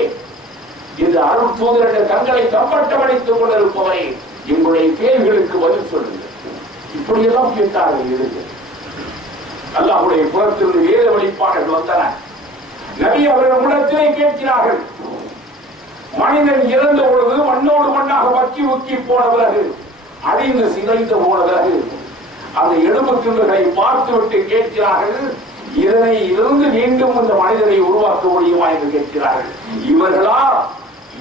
இந்த அருள் தூதர் தங்களை தம்பட்டமடித்துக் கொண்டிருப்பவரை எங்களுடைய கேள்விகளுக்கு பதில் சொல்லுங்கள். இப்படியெல்லாம் கேட்டார்கள். இருக்கு அல்லாஹ்வுடைய புறத்திலிருந்து வேத வழிபாடுகள் வந்தன. நபி அவர்கள் முடத்திலே கேட்கிறார்கள், மனிதன் இறந்த பொழுது மண்ணோடு மண்ணாக வக்கி உக்கி போன பிறகு, அழிந்து சிதைந்து போன பிறகு அந்த எலும்பு துண்டுகளை பார்த்துவிட்டு கேட்கிறார்கள், இதனை இருந்து மீண்டும் இந்த மனிதனை உருவாக்க முடியுமா என்று கேட்கிறார்கள். இவர்களா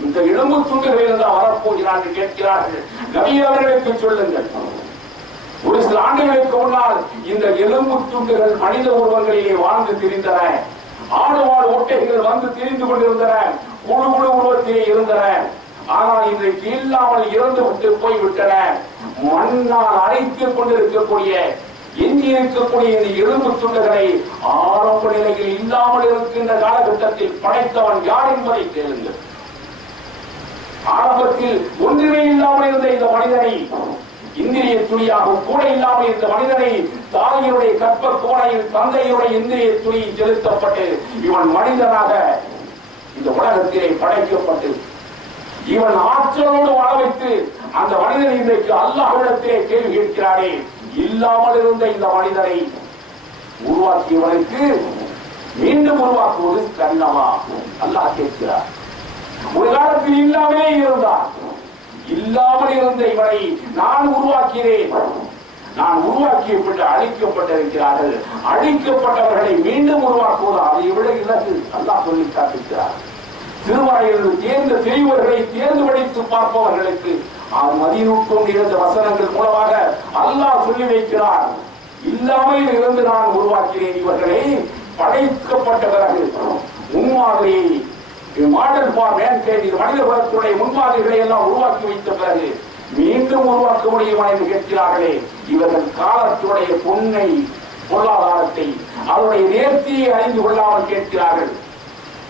இந்த எலும்பு துண்டுகளில் இருந்து வரப்போகிறார்கள் கேட்கிறார்கள். நபி அவர்களுக்கு சொல்லுங்கள், ஒரு சில ஆண்டுகளுக்கு முன்னால் இந்த எலும்பு துண்டுகள் மனித உருவங்களிலே வாழ்ந்து திரிந்தன. ஆடு மாடு ஒட்டைகள் வந்து திரிந்து கொண்டிருந்தன, குழு குழு உருவத்திலே இருந்தன. ஆனால் இன்றைக்கு இல்லாமல் இறந்து விட்டு போய்விட்டன. மண்ணால் அரைத்துக் கொண்டிருக்கக்கூடிய எஞ்சி இருக்கக்கூடிய இந்த எலும்பு துண்டுகளை ஆரம்ப நிலையில் இல்லாமல் இருக்கின்ற காலகட்டத்தில் படைத்தவன் யார் என்பதை கேளுங்கள். ஆரம்பத்தில் ஒன்றுமே இல்லாமல் இருந்த இந்த மனிதனை, இந்திரிய துளியாக கூட இல்லாமல் இந்த மனிதனை தாயினுடைய கற்ப கோணையில் தந்தையுடைய இந்திரிய துளி செலுத்தப்பட்டு இவன் மனிதனாக இந்த உலகத்திலே படைக்கப்பட்டு இவன் ஆற்றலோடு வாழ வைத்து அந்த மனிதன் இன்றைக்கு அல்லாஹ்விடத்திலே கேள்வி கேட்கிறானே, இல்லாமல் இருந்த இந்த மனிதனை உருவாக்கியவனுக்கு மீண்டும் உருவாக்குவது கண்ணமா? அல்லாஹ் கேட்கிறார். ஒரு காலத்தில் இல்லாமலே இருந்தார். இல்லாமல் இருந்த இவனை நான் உருவாக்கினேன். நான் உருவாக்கியப்பட்டு அழிக்கப்பட்டிருக்கிறார்கள். அழிக்கப்பட்டவர்களை மீண்டும் உருவாக்குவது அதை விட இலக்கு அல்லாஹ் சொல்லி காட்டுகிறார். திருமறையில் தேர்ந்த தெளிவர்களை தேர்ந்து படித்து பார்ப்பவர்களுக்கு மதிநூட்டம் இருந்த வசனங்கள் மூலமாக அல்லாஹ் சொல்லி வைக்கிறார். இல்லாமல் இருந்து நான் உருவாக்கினேன். இவர்களை படைக்கப்பட்ட பிறகு முன்மாதிரி மாடல் ஃபார் மேன்கைண்ட் மனித குலத்துடைய முன்மாதிரிகளை எல்லாம் உருவாக்கி வைத்த பிறகு மீண்டும் உருவாக்க முடியுமா என்று கேட்கிறார்களே, இவர்கள் காலத்துடைய பொன்னை பொருளாதாரத்தை அதனுடைய நேர்த்தியை அறிந்து கொள்ளாமல் கேட்கிறார்கள்.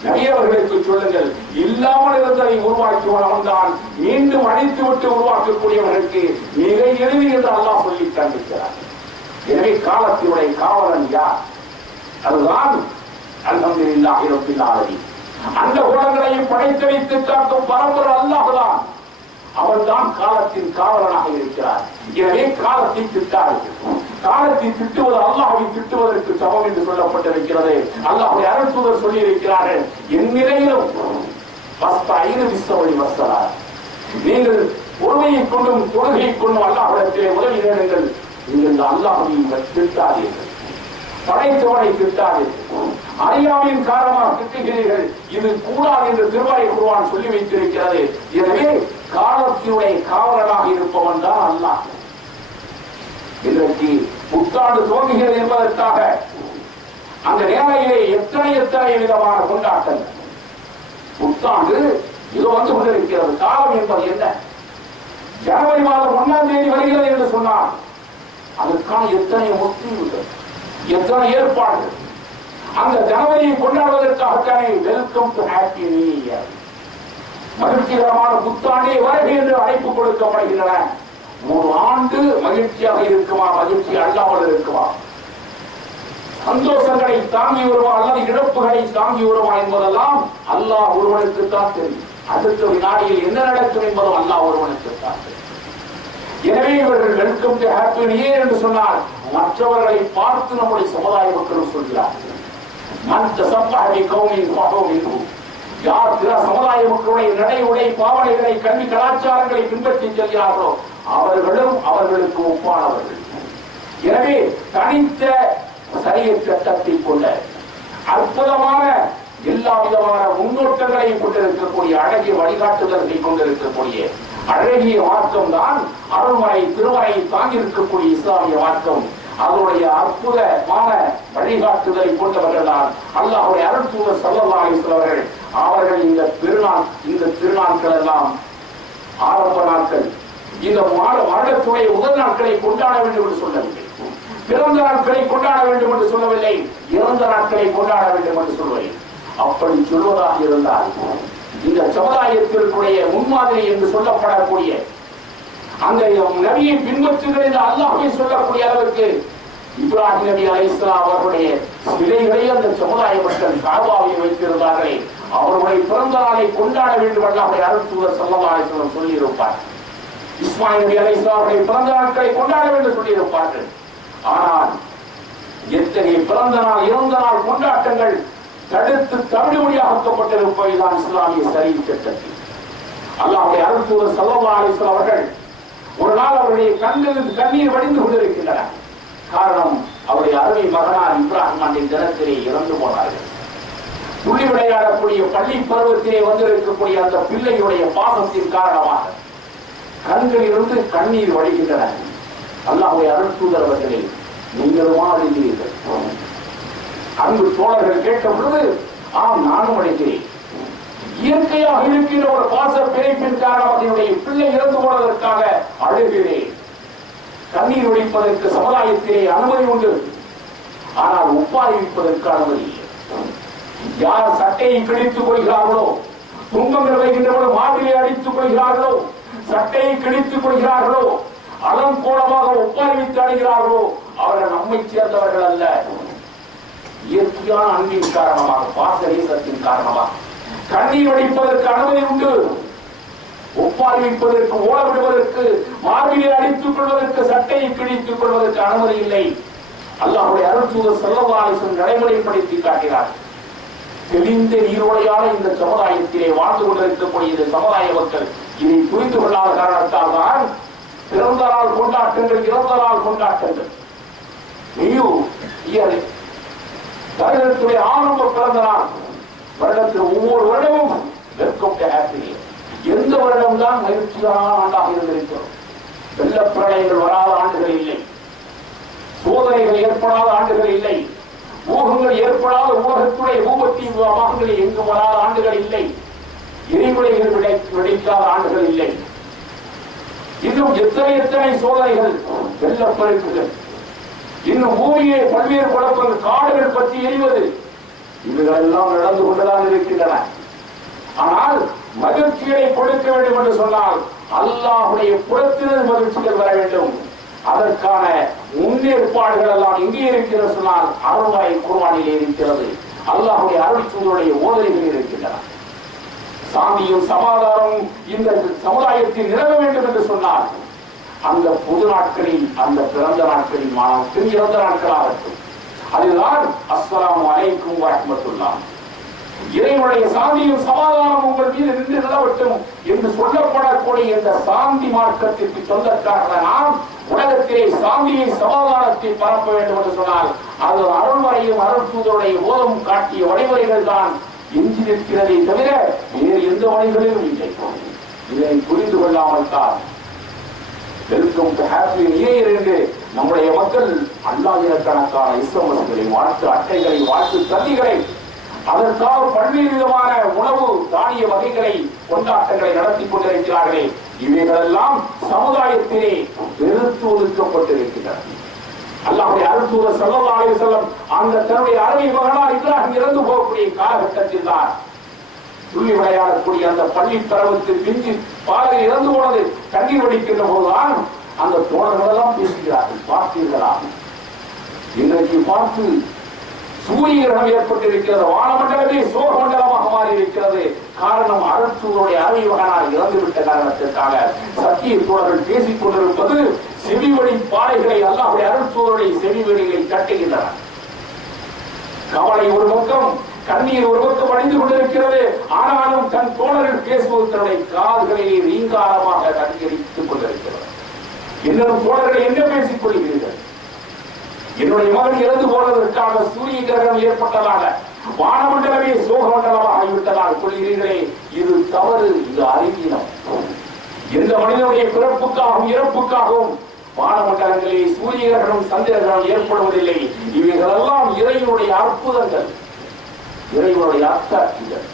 நிறையவர்களுக்கு சொல்லுங்கள், இல்லாமல் இருந்ததை உருவாக்குவன் தான் மீண்டும் அழித்து விட்டு உருவாக்கக்கூடியவர்களுக்கு மிக எளிது என்று அல்லாஹ் சொல்லி காண்பிக்கிறார். எனவே காலத்தினுடைய காவலன் யார்? அதுதான் அல்ஹம்துலில்லாஹி ரப்பில் ஆலமீன். அந்த குணங்களையும் படைத்து வைத்து காக்கும் பரம்பரை அல்லாஹ்தான். அவன் தான் காலத்தின் காவலனாக இருக்கிறார். எனவே காலத்தை திட்டார்கள். காலத்தை திட்டுவது அல்லாஹ்வை திட்டுவதற்கு சமம் என்று சொல்லப்பட்டிருக்கிறது. அல்லாஹ்வுடைய அருள் தூதர் சொல்லி இருக்கிறார்கள், என் நிலையிலும் நீங்கள் பொறுமையை கொண்டும் தொழுகையை கொண்டும் அல்லாஹ்விடத்திலே உதவி தேடுங்கள். நீங்கள் அல்லாஹ்வை திட்டாதீர்கள், படைத்தவனை திட்டாதீர்கள். அறியாமையின் காரணமாக திட்டுகிறீர்கள், இது கூடாது என்று திருமறை குர்ஆன் சொல்லி வைத்திருக்கிறது. எனவே காலத்தினுடைய காவலனாக இருப்பவன் தான் அல்லாஹ். இன்றைக்கு புத்தாண்டு துவங்குகிறது என்பதற்காக அந்த நேரையிலே எத்தனை எத்தனை விதமான கொண்டாட்டங்கள். புத்தாண்டு இது வந்து கொண்டிருக்கிறது. காலம் என்பது என்ன? ஜனவரி மாதம் 1ஆம் தேதி வருகிறது என்று சொன்னார். அதற்கான எத்தனை முக்கியங்கள், எத்தனை ஏற்பாடுகள். அந்த ஜனவரியை கொண்டாடுவதற்காகத்தானே welcome to happy new year, மகிழ்ச்சிகரமான புத்தாண்டே வருகை என்று அழைப்பு கொடுக்கப்படுகின்றன. ஒரு ஆண்டு மகிழ்ச்சியாக இருக்குமா, மகிழ்ச்சி அல்லாமல் இருக்குமா? சந்தோஷங்களை தாங்கி வருவா அல்லது இழப்புகளை தாங்கி வருவா என்பதெல்லாம் அல்லாஹ் ஒருவனுக்கு தான் தெரியும். அடுத்த வினாடியில் என்ன நடக்கும் என்பதும் அல்லாஹ் ஒருவனுக்கு தான் தெரியும். எனவே இவர்கள் welcome to happy new year என்று சொன்னால் மற்றவர்களை பார்த்து நம்முடைய சமுதாய மக்கள் சொல்கிறார்கள். மன் தஸப்பஹ பிகௌமின் ஃபஹுவ மின்ஹும். யார் பிற சமுதாய மக்களுடைய நடை உடை பாவனைகளை கல்வி கலாச்சாரங்களை பின்பற்றி செல்கிறார்களோ அவர்களும் அவர்களுக்கு ஒப்பானவர்கள். எனவே தனித்த சரியத் சட்டத்தை கொண்ட அற்புதமான எல்லா விதமான முன்னோட்டங்களையும் கொண்டிருக்கக்கூடிய அழகிய வழிகாட்டுதல்களை கொண்டிருக்கக்கூடிய அழகிய மார்க்கம் தான் அருள்மறை திருமறையை தாங்கி இருக்கக்கூடிய இஸ்லாமிய மார்க்கம். அதனுடைய அற்புதமான வழிகாட்டுதலை கொண்டவர்கள் தான் அல்லாஹ்வுடைய அருள் தூதர் ஸல்லல்லாஹு அலைஹி வஸல்லம் அவர்கள். இந்த திருநாட்கள் எல்லாம் ஆரம்ப நாட்கள், இந்த வருடத்துடைய முதல் நாட்களை கொண்டாட வேண்டும் என்று சொல்லவில்லை, பிறந்த நாட்களை கொண்டாட வேண்டும் என்று சொல்லவில்லை, இறந்த நாட்களை கொண்டாட வேண்டும் என்று சொல்லவில்லை. அப்படி சொல்வதாக இருந்தால் இந்த சமுதாயத்திற்குரிய முன்மாதிரி என்று சொல்லப்படக்கூடிய அந்த நபியை பின்பற்றுகிற இந்த அல்லாஹ்வை சொல்லக்கூடிய அளவுக்கு இப்ராஹிம் நபி அலைஹிஸ்ஸலாம் அவர்களுடைய சிலைகளை அந்த சமுதாய மக்கள் காபாவை வைத்திருந்தார்களே, அவர்களுடைய பிறந்த நாளை கொண்டாட வேண்டும் அல்லாஹ்வுடைய அருள் தூதர் ஸல்லல்லாஹு அலைஹி வஸல்லம் சொல்லியிருப்பார். இஸ்மாயில் நபி அலைஹிஸ்ஸலாம் அவருடைய பிறந்த நாட்களை கொண்டாட வேண்டும் சொல்லியிருப்பார்கள். ஆனால் எத்தகைய பிறந்த நாள் இறந்த நாள் கொண்டாட்டங்கள் தடுத்து தவிடுபடியாக்கப்பட்டிருப்பதுதான் இஸ்லாமிய சரிய சட்டத்தில். அல்லாஹ்வுடைய அருள் தூதர் ஸல்லல்லாஹு அலைஹி வஸல்லம் அவர்கள் ஒரு நாள் அவருடைய கண்களில் கண்ணீர் வடிந்து கொண்டிருக்கின்றன. காரணம், அவருடைய அருமை மகனார் இப்ராஹிம் அன்றைய தினத்திலே இறந்து போனார்கள். துள்ளி விளையாடக்கூடிய பள்ளி பருவத்திலே வந்திருக்கக்கூடிய அந்த பிள்ளையுடைய பாசத்தின் காரணமாக கண்களிலிருந்து கண்ணீர் வடிகின்றன. அல்லாஹ்வுடைய அருள் தூதர் அவர்களே, நீங்களுமா அழுகிறீர்கள்? அன்பு தோழர்கள் கேட்ட பொழுது, ஆம் நானும் அழைக்கிறேன். இயற்கையாக இருக்கின்ற ஒரு பாச பிணைப்பின் காரணமாக என்னுடைய பிள்ளை இறந்து போனதற்காக அழுகிறேன். கண்ணீர் வடிப்பதற்கு சமுதாயத்திலே அனுமதி உண்டு, ஆனால் ஒப்பாரிப்பதற்கு அனுமதி இல்லை. யார் சட்டையை கிழித்துக் கொள்கிறார்களோ, துன்பங்கள் வைக்கின்றவர்கள் மார்பிலே அடித்துக் கொள்கிறார்களோ, சட்டையை கிழித்துக் கொள்கிறார்களோ, அலங்கோலமாக ஒப்பாரிவித்து அடைகிறார்களோ அவர்கள் நம்மை சேர்ந்தவர்கள் அல்ல. இயற்கையான அன்பின் காரணமாக, பாச நேசத்தின் காரணமாக கண்ணீர் வடிப்பதற்கு அனுமதி உண்டு. ஒப்பாரிப்பதற்கு, ஓடவிடுவதற்கு, மார்பிலே அடித்துக் கொள்வதற்கு, சட்டையை கிழித்துக் கொள்வதற்கு அனுமதி இல்லை. அல்லாஹ்வுடைய அருள் தூதர் ஸல்லல்லாஹு அலைஹி வஸல்லம் நடைமுறைப்படுத்தி காட்டினார். தெளிந்த நீரோடையான இந்த சமுதாயத்திலே வாழ்ந்து கொண்டிருக்கக்கூடிய இந்த சமுதாய மக்கள் இதை புரிந்து கொள்ளாத காரணத்தால் தான் பிறந்த நாள் கொண்டாட்டங்கள், இறந்த நாள் கொண்டாட்டங்கள். வருடத்துடைய ஆரம்ப பிறந்த நாள், வருடத்தில் ஒவ்வொரு வருடமும் welcome to happy new year. எந்த வருடம் தான் மகிழ்ச்சியான ஆண்டாக இருந்திருக்கிறோம். வெள்ள பிரளயங்கள் வராத ஆண்டுகள் இல்லை, சோதனைகள் ஏற்படாத ஆண்டுகள் இல்லை, ஊகங்கள் ஏற்படாத ஊகத்துடைய ஊகத்தின் பாகங்களில் எங்கு வராத ஆண்டுகள் இல்லை, எரிமலைகள் வெடிக்காத ஆண்டுகள் இல்லை. இன்னும் எத்தனை சோதனைகள், வெள்ளப்பெருக்குகள், இன்னும் பூமியை பல்வேறு குழப்பங்கள், காடுகள் பற்றி எரிவது, இவைகளெல்லாம் நடந்து கொண்டுதான் இருக்கின்றன. ஆனால் மகிழ்ச்சிகளை கொடுக்க வேண்டும் என்று சொன்னால் அல்லாஹ்வுடைய புறத்தினர் மகிழ்ச்சிகள் வர வேண்டும். அதற்கான முன்னேற்பாடுகள் எல்லாம் எங்கே இருக்கிறது சொன்னால் அருள்வாய் குர்ஆனிலே இருக்கிறது. அல்லாஹ்வுடைய அருள் தூதருடைய ஓதனைகள் இருக்கின்றன. சாந்தியும் சமாதானமும் இந்த சமுதாயத்தில் நிலவ வேண்டும் என்று சொன்னால் அந்த பொது நாட்களில், அந்த பிறந்த நாட்களில், மாணவர்கள் இறந்த நாட்களாகட்டும், அதுதான் அஸ்ஸலாமு அலைக்கும் வரஹ்மத்துல்லாஹ், இறைவனுடைய சாந்தியும் சமாதானம் உங்கள் மீது நின்று நிலவட்டும் என்று சொல்லப்படக்கூடிய இந்த சாந்தி மார்க்கத்திற்கு சொந்தக்காரர்கள் நாம் உலகத்திலே சாந்தியை சமாதானத்தை பரப்ப வேண்டும் என்று சொன்னால் அது அருள்வரையும் அருள் தூதருடைய ஓதம் காட்டிய வழிமுறைகள் தான் எஞ்சி நிற்கிறதை தவிர வேறு எந்த வழிகளிலும் இல்லை. இதனை புரிந்து கொள்ளாமல் தான் welcome to happy new year என்று நம்முடைய மக்கள் அல்லாயிரக்கணக்கான இஸ்லாமியர்களை, வாழ்த்து அட்டைகளை, வாழ்த்து தந்திகளை, அதற்காக பல்வேறு விதமான உணவு தானிய வகைகளை, கொண்டாட்டங்களை நடத்தி கொண்டிருக்கிறார்களே. இவைகளெல்லாம் சமுதாயத்திலே வெறுத்து ஒதுக்கப்பட்டிருக்கின்றன. அல்லாஹ்வுடைய அருள் தூதர் ஸல்லல்லாஹு அலைஹி வஸல்லம் அந்த தன்னுடைய அருமை மகனார் இப்ராஹிம் இறந்து போகக்கூடிய காலகட்டத்தில் தான் துள்ளி விளையாடக்கூடிய அந்த பள்ளி பருவத்தில் பிஞ்சு பாலை இறந்து போனது கண்ணீர் வடிக்கின்ற போதுதான் அந்த தோழர்கள் எல்லாம் பேசுகிறார்கள். பார்த்தீர்களா, இன்றைக்கு பார்த்து சூரிய கிரகணம் ஏற்பட்டிருக்கிறது. வானமண்டலமே சோக மண்டலமாக மாறி இருக்கிறது. காரணம் அருட்சூருடைய அறிவகனார் இறந்துவிட்ட காரணத்திற்காக சத்திய தோழர்கள் பேசிக் கொண்டிருப்பது செவிவழி பாறைகளை அல்லாஹ்வுடைய அருட்சூருடைய செவிவழிகளை கட்டுகின்றன. கவலை ஒரு பக்கம், கண்ணீர் ஒரு பக்கம் அடைந்து கொண்டிருக்கிறது. ஆனாலும் தன் தோழர்கள் பேசுவது தன்னுடைய காதுகளிலே ரீங்காரமாக அதிகரித்துக் கொண்டிருக்கிறது. இன்னும் தோழர்கள் என்ன பேசிக் கொள்கிறீர்கள்? என்னுடைய மகன் இறந்து போனதற்காக சூரிய கிரகணம் ஏற்பட்டதாக வானமண்டலமே சோக மண்டலமாக ஆகிவிட்டதாக சொல்கிறீர்களே, இது தவறு, இது அறிவீனம். எந்த மனிதனுடைய பிறப்புக்காகவும் இறப்புக்காகவும் வானமண்டலங்களே சூரிய கிரகணம் சந்திர கிரகணம் ஏற்படுவதில்லை. இவைகளெல்லாம் இறைவனுடைய அற்புதங்கள், இறைவனுடைய அத்தாட்சிகள்.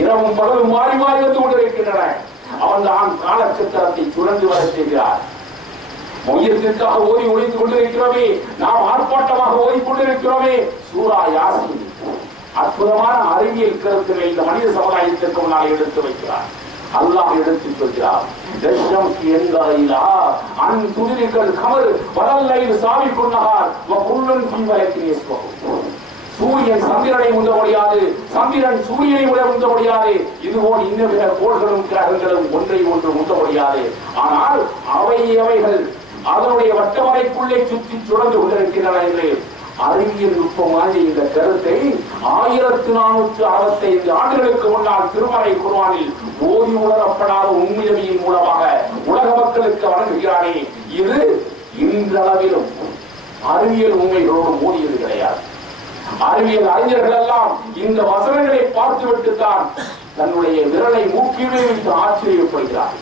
இரவும் பகலும் மாறி மாறி வந்து கொண்டிருக்கின்றன. அவன் தான் காலச்சக்கரத்தை சுழந்து வர செய்கிறார். மையத்திற்காக ஓதி ஒழித்துக் கொண்டிருக்கிறோமே, நாம் ஆர்ப்பாட்டமாக ஓதிக்கொண்டிருக்கிறோமே. சூரா யாசீன் அற்புதமான அறிவியல் கருத்துக்களை இந்த மனித சமுதாயத்திற்கு முன்னால் எடுத்து வைக்கிறார். அல்லாஹ் எடுத்து சொல்கிறார், சூரியன் சந்திரனை உந்த முடியாது, சந்திரன் சூரியனை விட உந்த முடியாது. இதுபோல் இன்னும் கோள்களும் கிரகங்களும் ஒன்றை ஒன்று உந்த முடியாது. ஆனால் அவைகள் அதனுடைய வட்டவரைக்குள்ளே சுற்றி சுழந்து கொண்டிருக்கின்றன என்று அறிவியல் நுட்பமான இந்த கருத்தை 1465 ஆண்டுகளுக்கு முன்னால் திருமறை குர்ஆனில் ஓதி உணரப்படாத உண்மையின் மூலமாக உலக மக்களுக்கு வழங்குகிறானே, இது இன்றளவிலும் அறிவியல் உண்மைகளோடு மோதியது கிடையாது. அறிவியல் அறிஞர்கள் எல்லாம் இந்த வசனங்களை பார்த்துவிட்டுத்தான் தன்னுடைய விரலை மூக்கிலே வைத்து ஆச்சரியப்படுகிறார்.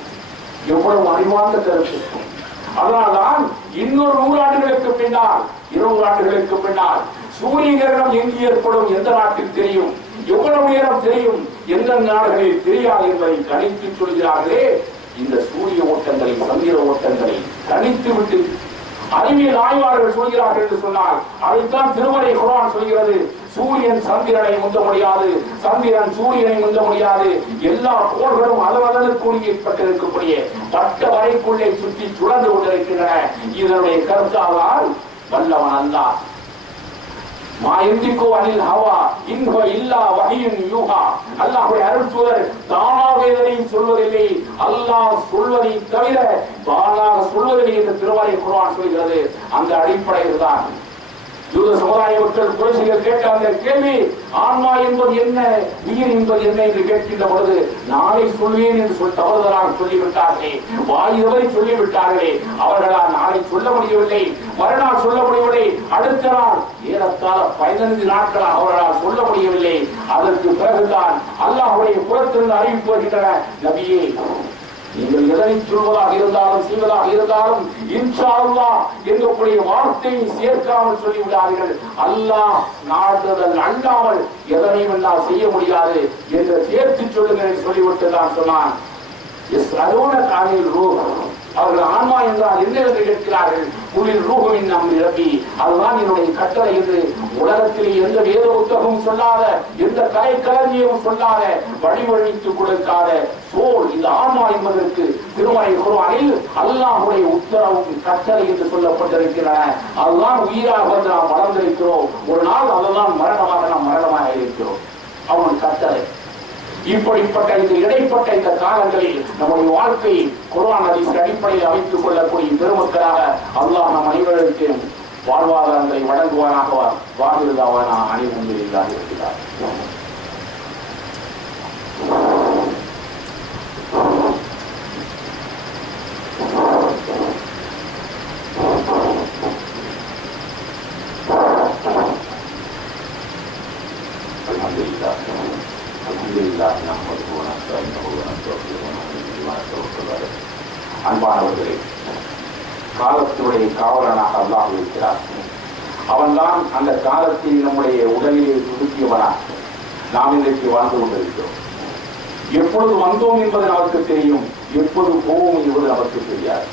எவ்வளவு அறிவார்ந்த கருத்து! அதனால்தான் இன்னொரு 100 ஆண்டுகளுக்கு பின்னால், 20 ஆண்டுகளுக்கு பின்னால் சூரிய கிரகணம் எங்கு ஏற்படும், எந்த நாட்டில் தெரியும், எவ்வளவு நேரம் தெரியும், எந்த நாடுகளில் தெரியாது என்பதை கணித்து சொல்கிறார்களே. இந்த சூரிய ஓட்டங்களை, சந்திர ஓட்டங்களை கணித்து விட்டு அறிவியல் ஆய்வாளர்கள் சொல்கிறார்கள் என்று சொன்னால் அதைத்தான் திருமறை குர்ஆன் சொல்கிறது. சூரியன் சந்திரனை முந்த முடியாது, சந்திரன் சூரியனை முந்த முடியாது. எல்லா கோள்களும் அளவதற்குரியப்பட்டிருக்கக்கூடிய பட்ட வரைக்குள்ளே சுற்றி சுழந்து கொண்டிருக்கின்றன. இதனுடைய கருத்தால் வல்லவன் அல்லாஹ். அல்லாஹ்வுடைய அருட்தூதர் தானாக எதனையும் சொல்வதில்லை, அல்லாஹ் சொல்வதை தவிர தானாக சொல்வதில்லை என்று திருமறை குர்ஆன் சொல்கிறது. அந்த அடிப்படையில் தான் யூத சமுதாய மக்கள் குறைசிகள் கேட்ட அந்த கேள்வி, ஆன்மா என்பது என்ன, உயிர் என்பது என்ன என்று கேட்கின்ற பொழுது நாளை சொல்வேன் என்று தவறுதலாக சொல்லிவிட்டார்களே, வாயுவரை சொல்லிவிட்டார்களே. அவர்களால் நாளை சொல்ல முடியவில்லை, மறுநாள் சொல்ல முடியவில்லை, அடுத்த நாள் ஏறத்தாழ 15 நாட்களாக அவர்களால் சொல்ல முடியவில்லை. அதற்கு பிறகுதான் அல்லாஹ்வுடைய புறத்திலிருந்து அறிவிப்பு வருகின்றன, நபியே நீங்கள் எதனை சொல்வதாக இருந்தாலும் செய்வதாக இருந்தாலும் இன்ஷா அல்லாஹ் என்கூடிய வார்த்தையை சேர்க்காமல் சொல்லிவிடார்கள். அல்லாஹ் நாடுதல் அல்லாமல் எதனை என்னால் செய்ய முடியாது என்று சேர்த்து சொல்லுங்கள் என்று சொல்லிவிட்டு தான் சொன்னான். அவர்கள் ஆன்மா என்றால் என்ன என்று கேட்கிறார்கள். குளிர் ரூஹுவின் நம் இறப்பி, அதுதான் என்னுடைய கட்டளை என்று உலகத்திலே எந்த வேத புத்தகமும் சொல்லாத, எந்த கலைக்களஞ்சியமும் சொல்லாத, வழிவழித்து கொடுக்காத சோல் இந்த ஆன்மா என்பதற்கு திருமறை குர்ஆனில் அல்லாஹ்வுடைய உத்தரவு கட்டளை என்று சொல்லப்பட்டிருக்கின்றன. அதுதான் உயிராக வந்து நாம் வளர்ந்திருக்கிறோம். ஒரு நாள் அதுதான் மரணமாக நாம் மரணமாக இருக்கிறோம். அவன் கட்டளை. இப்படிப்பட்ட இந்த இடைப்பட்ட இந்த காலங்களில் நம்முடைய வாழ்க்கையை குர்ஆன் ஹதீஸ் அடிப்படையில் அமைத்துக் கொள்ளக்கூடிய பெருமக்களாக அல்லாஹ் நம் அனைவருக்கு வாழ்வாதாரங்களை வழங்குவானாக. வாழ்விருந்தாவான அனைவரும் இல்லாத இருக்கிறார். அன்பானவர்களே, காலத்துடைய காவலனாக அல்லாஹ் இருக்கிறார். அவன்தான் அந்த காலத்தில் நம்முடைய உடலிலே துடுக்கியவனாக நாம் இன்றைக்கு வாழ்ந்து கொண்டிருக்கிறோம். எப்பொழுது வந்தோம் என்பது நமக்கு தெரியும், எப்பொழுது போவோம் என்பது நமக்கு தெரியாது.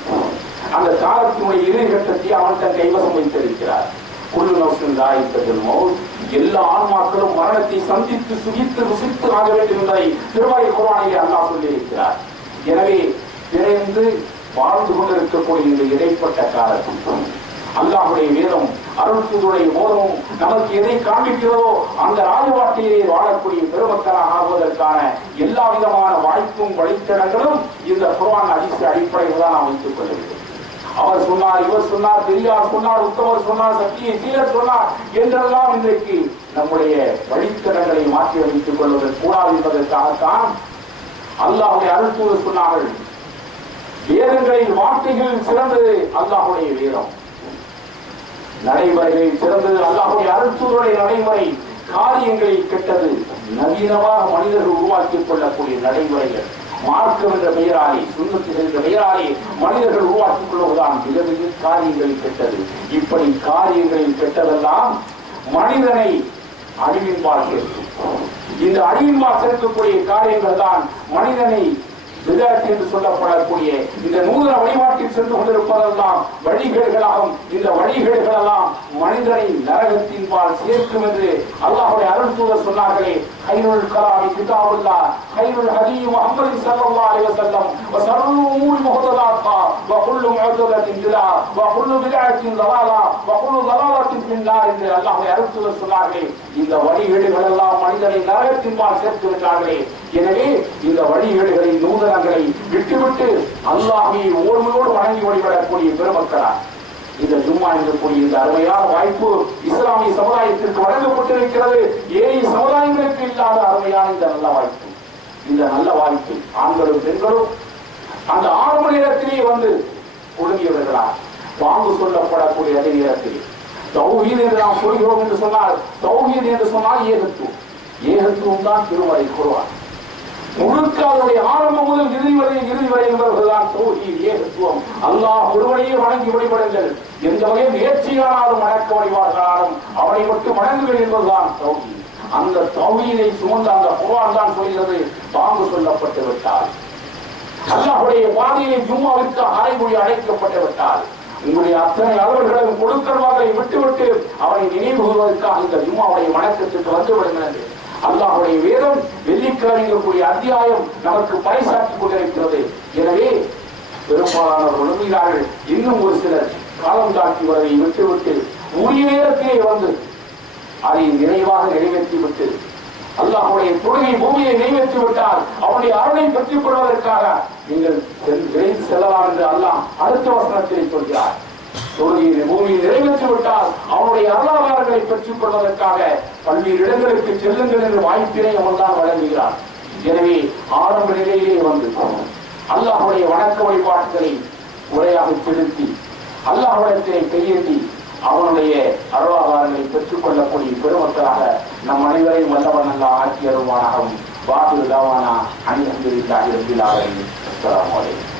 அந்த காலத்தினுடைய இறுதிக்கட்டத்தை அவன் தன் கைவசம் வைத்திருக்கிறார். குல்லு நஃப்ஸின் தாயிகத்துல் மௌத், எல்லா ஆன்மாக்களும் மரணத்தை சந்தித்து சுகித்து ருசித்து ஆக வேண்டும் என்பதை திருமறை குர்ஆனிலே அல்லாஹ் சொல்லியிருக்கிறார். எனவே பிறந்து வாழ்ந்து கொண்டிருக்கக்கூடிய இந்த இடைப்பட்ட காலத்தில் அல்லாஹ்வுடைய வேதம் அருள்சூருடைய போதும் நமக்கு எதை காண்பிக்கிறதோ அந்த ராஜவாட்டியை வாழக்கூடிய பெருமக்களாக ஆகுவதற்கான எல்லா விதமான வாய்ப்பும் வழித்தடங்களும் இந்த குர்ஆன் ஹதீஸ் அடிப்படையில் தான் நாம் வைத்துக் கொள்ள வேண்டும். அவர் சொன்னார், இவர் சொன்னார், பெரியார் சொன்னார், உத்தமர் சொன்னார், சத்திய சீலர் சொன்னார் என்றெல்லாம் இன்றைக்கு நம்முடைய வழித்தடங்களை மாற்றி அமைத்துக் கொள்வதற்கு கூடாது என்பதற்காகத்தான் அல்லாஹ்வுடைய அருள்தூதர் சொன்னார்கள், வேதங்களின் வார்த்தைகளில் சிறந்தது அல்லாஹ்வுடைய வேதம், நடைமுறைகளில் சிறந்தது அல்லாஹ்வுடைய அருள்தூதருடைய நடைமுறை, காரியங்களில் கெட்டது நவீனமாக மனிதர்கள் உருவாக்கிக் கொள்ளக்கூடிய நடைமுறைகள், மார்க்கம் என்ற பெயராலே, சுன்னத்துகள் என்ற பெயராலே மனிதர்கள் உருவாக்கிக் கொள்வதுதான் மிக மிக காரியங்களில் கெட்டது. இப்படி காரியங்களில் கெட்டதெல்லாம் மனிதனை அழிவின்பால் சேர்க்கும். இந்த அழிவின்பால் சேர்க்கக்கூடிய காரியங்கள் தான் மனிதனை விதத் என்று சொல்லப்படக்கூடிய இந்த நூதன வழிபாட்டில் சென்று கொண்டிருப்பதெல்லாம் வழிகேடுகளாகும். இந்த வழிகேடுகளெல்லாம் மனிதனை நரகத்தின்பால் சேர்க்கும் என்று அல்லாஹ்வுடைய அருள்தூதர் சொன்னார்களே, கைருல் கலாமி கிதாபுல்லாஹ் கைருல் ஹதீ முஹம்மது ஸல்லல்லாஹு அலைஹி வஸல்லம் வ ஷர்ருல் உமூரி முஹ்தஸாத்துஹா வ குல்லு முஹ்தஸத்தின் பிதா வ குல்லு பிதஅத்தின் ضلالா வ குல்லு ضلالத்தின் பின்னார் என்று அல்லாஹ்வுடைய அருள்தூதர் சொன்னார்களே, இந்த வழிகேடுகள் எல்லாம் மனிதனை நரகத்தின்பால் சேர்க்கிறார்களே. எனவே இந்த வழிகேடுகளை நூதனங்களை விட்டுவிட்டு அல்லாஹ்வை ஓர்மையோடு வணங்கி வழிபடக்கூடிய பெருமக்களார் இந்த ஜும்மா என்கக்கூடிய இந்த அருமையான வாய்ப்பு இஸ்லாமிய சமுதாயத்திற்கு வழங்கப்பட்டிருக்கிறது. ஏழை சமுதாயங்களுக்கு இல்லாத அருமையான இந்த நல்ல வாய்ப்பு, இந்த நல்ல வாய்ப்பு ஆண்களும் பெண்களும் அந்த ஆரம்ப நேரத்திலே வந்து ஒழுங்கியவர்களால் வாங்கு சொல்லப்படக்கூடிய அதே நேரத்தில் தௌஹீத் என்று நாம் சொல்கிறோம் என்று சொன்னால், தௌஹீத் என்று சொன்னால் ஏகத்துவம், ஏகத்துவம் தான் திருமறை குர்ஆன் முழுக்க அதனுடைய ஆரம்பம் முதல் இறுதி வரை என்பவர்கள்தான் தௌஹீத், ஏகத்துவம். அல்லாஹ் ஒருவனையே வணங்கி வழிபடுங்கள், எந்த வகை முயற்சியானாலும் வணக்க வழிபாடுகளாலும் அவனை மட்டும் வணங்குங்கள் என்பதுதான் தௌஹீத். அந்த தௌஹீதை சுமந்த அந்த குர்ஆன் தான் சொல்கிறது, பாங்கு சொல்லப்பட்டு விட்டால், அல்லாஹ்வுடைய பாதையை ஜும்மாவிற்கு அரைமொழி அழைக்கப்பட்டு விட்டால், உங்களுடைய அத்தனை அளவர்களையும் கொடுக்கல்வார்களை விட்டுவிட்டு அவனை நினைவு கூறுவதற்காக இந்த ஜும்மாவுடைய வணக்கத்திற்கு வந்துவிடுகிறது. அல்லாஹ்வுடைய வேதம் வெள்ளிக்கிழமைக்கூடிய அத்தியாயம் நமக்கு பறைசாற்றிக் கொண்டிருக்கிறது. எனவே பெரும்பாலானவர்கள் விரும்புகிறார்கள், இன்னும் ஒரு சிலர் காலம் தாக்கி வருவதை விட்டுவிட்டு உரிய நேரத்திலே வந்து அதை நிறைவாக நிறைவேற்றிவிட்டு அல்லாஹ்வுடைய தொழுகை பூமியை நிறைவேற்றி விட்டால் அவனுடைய அருளை பெற்றுக் கொள்வதற்காக நீங்கள் விரைந்து செல்லலாம் என்று அல்லாஹ் அடுத்த வசனத்திலே சொல்கிறார். தொழுகையை பூமியை நிறைவேற்றிவிட்டால் அவனுடைய அருளாதாரங்களை பெற்றுக் கொள்வதற்காக பல்வேறு இடங்களுக்கு செல்லுங்கள் என்று வாய்ப்பினை அவன் தான் வழங்குகிறார். எனவே ஆரம்ப நிலையிலே வந்து அல்லாஹ்வுடைய வணக்க வழிபாட்டுகளை முறையாக செலுத்தி அல்லாஹ்விடத்திலே கையேந்தி அவனுடைய அருளாதாரங்களை பெற்றுக் கொள்ளக்கூடிய பெருமக்களாக நம் அனைவரையும் வல்லவன் அல்லாஹ் ஆக்கி அருள்வானாகவும். வாஹிரு தஅவானா அனில் ஹம்துலில்லாஹி ரப்பில் ஆலமீன். அஸ்ஸலாமு அலைக்கும்.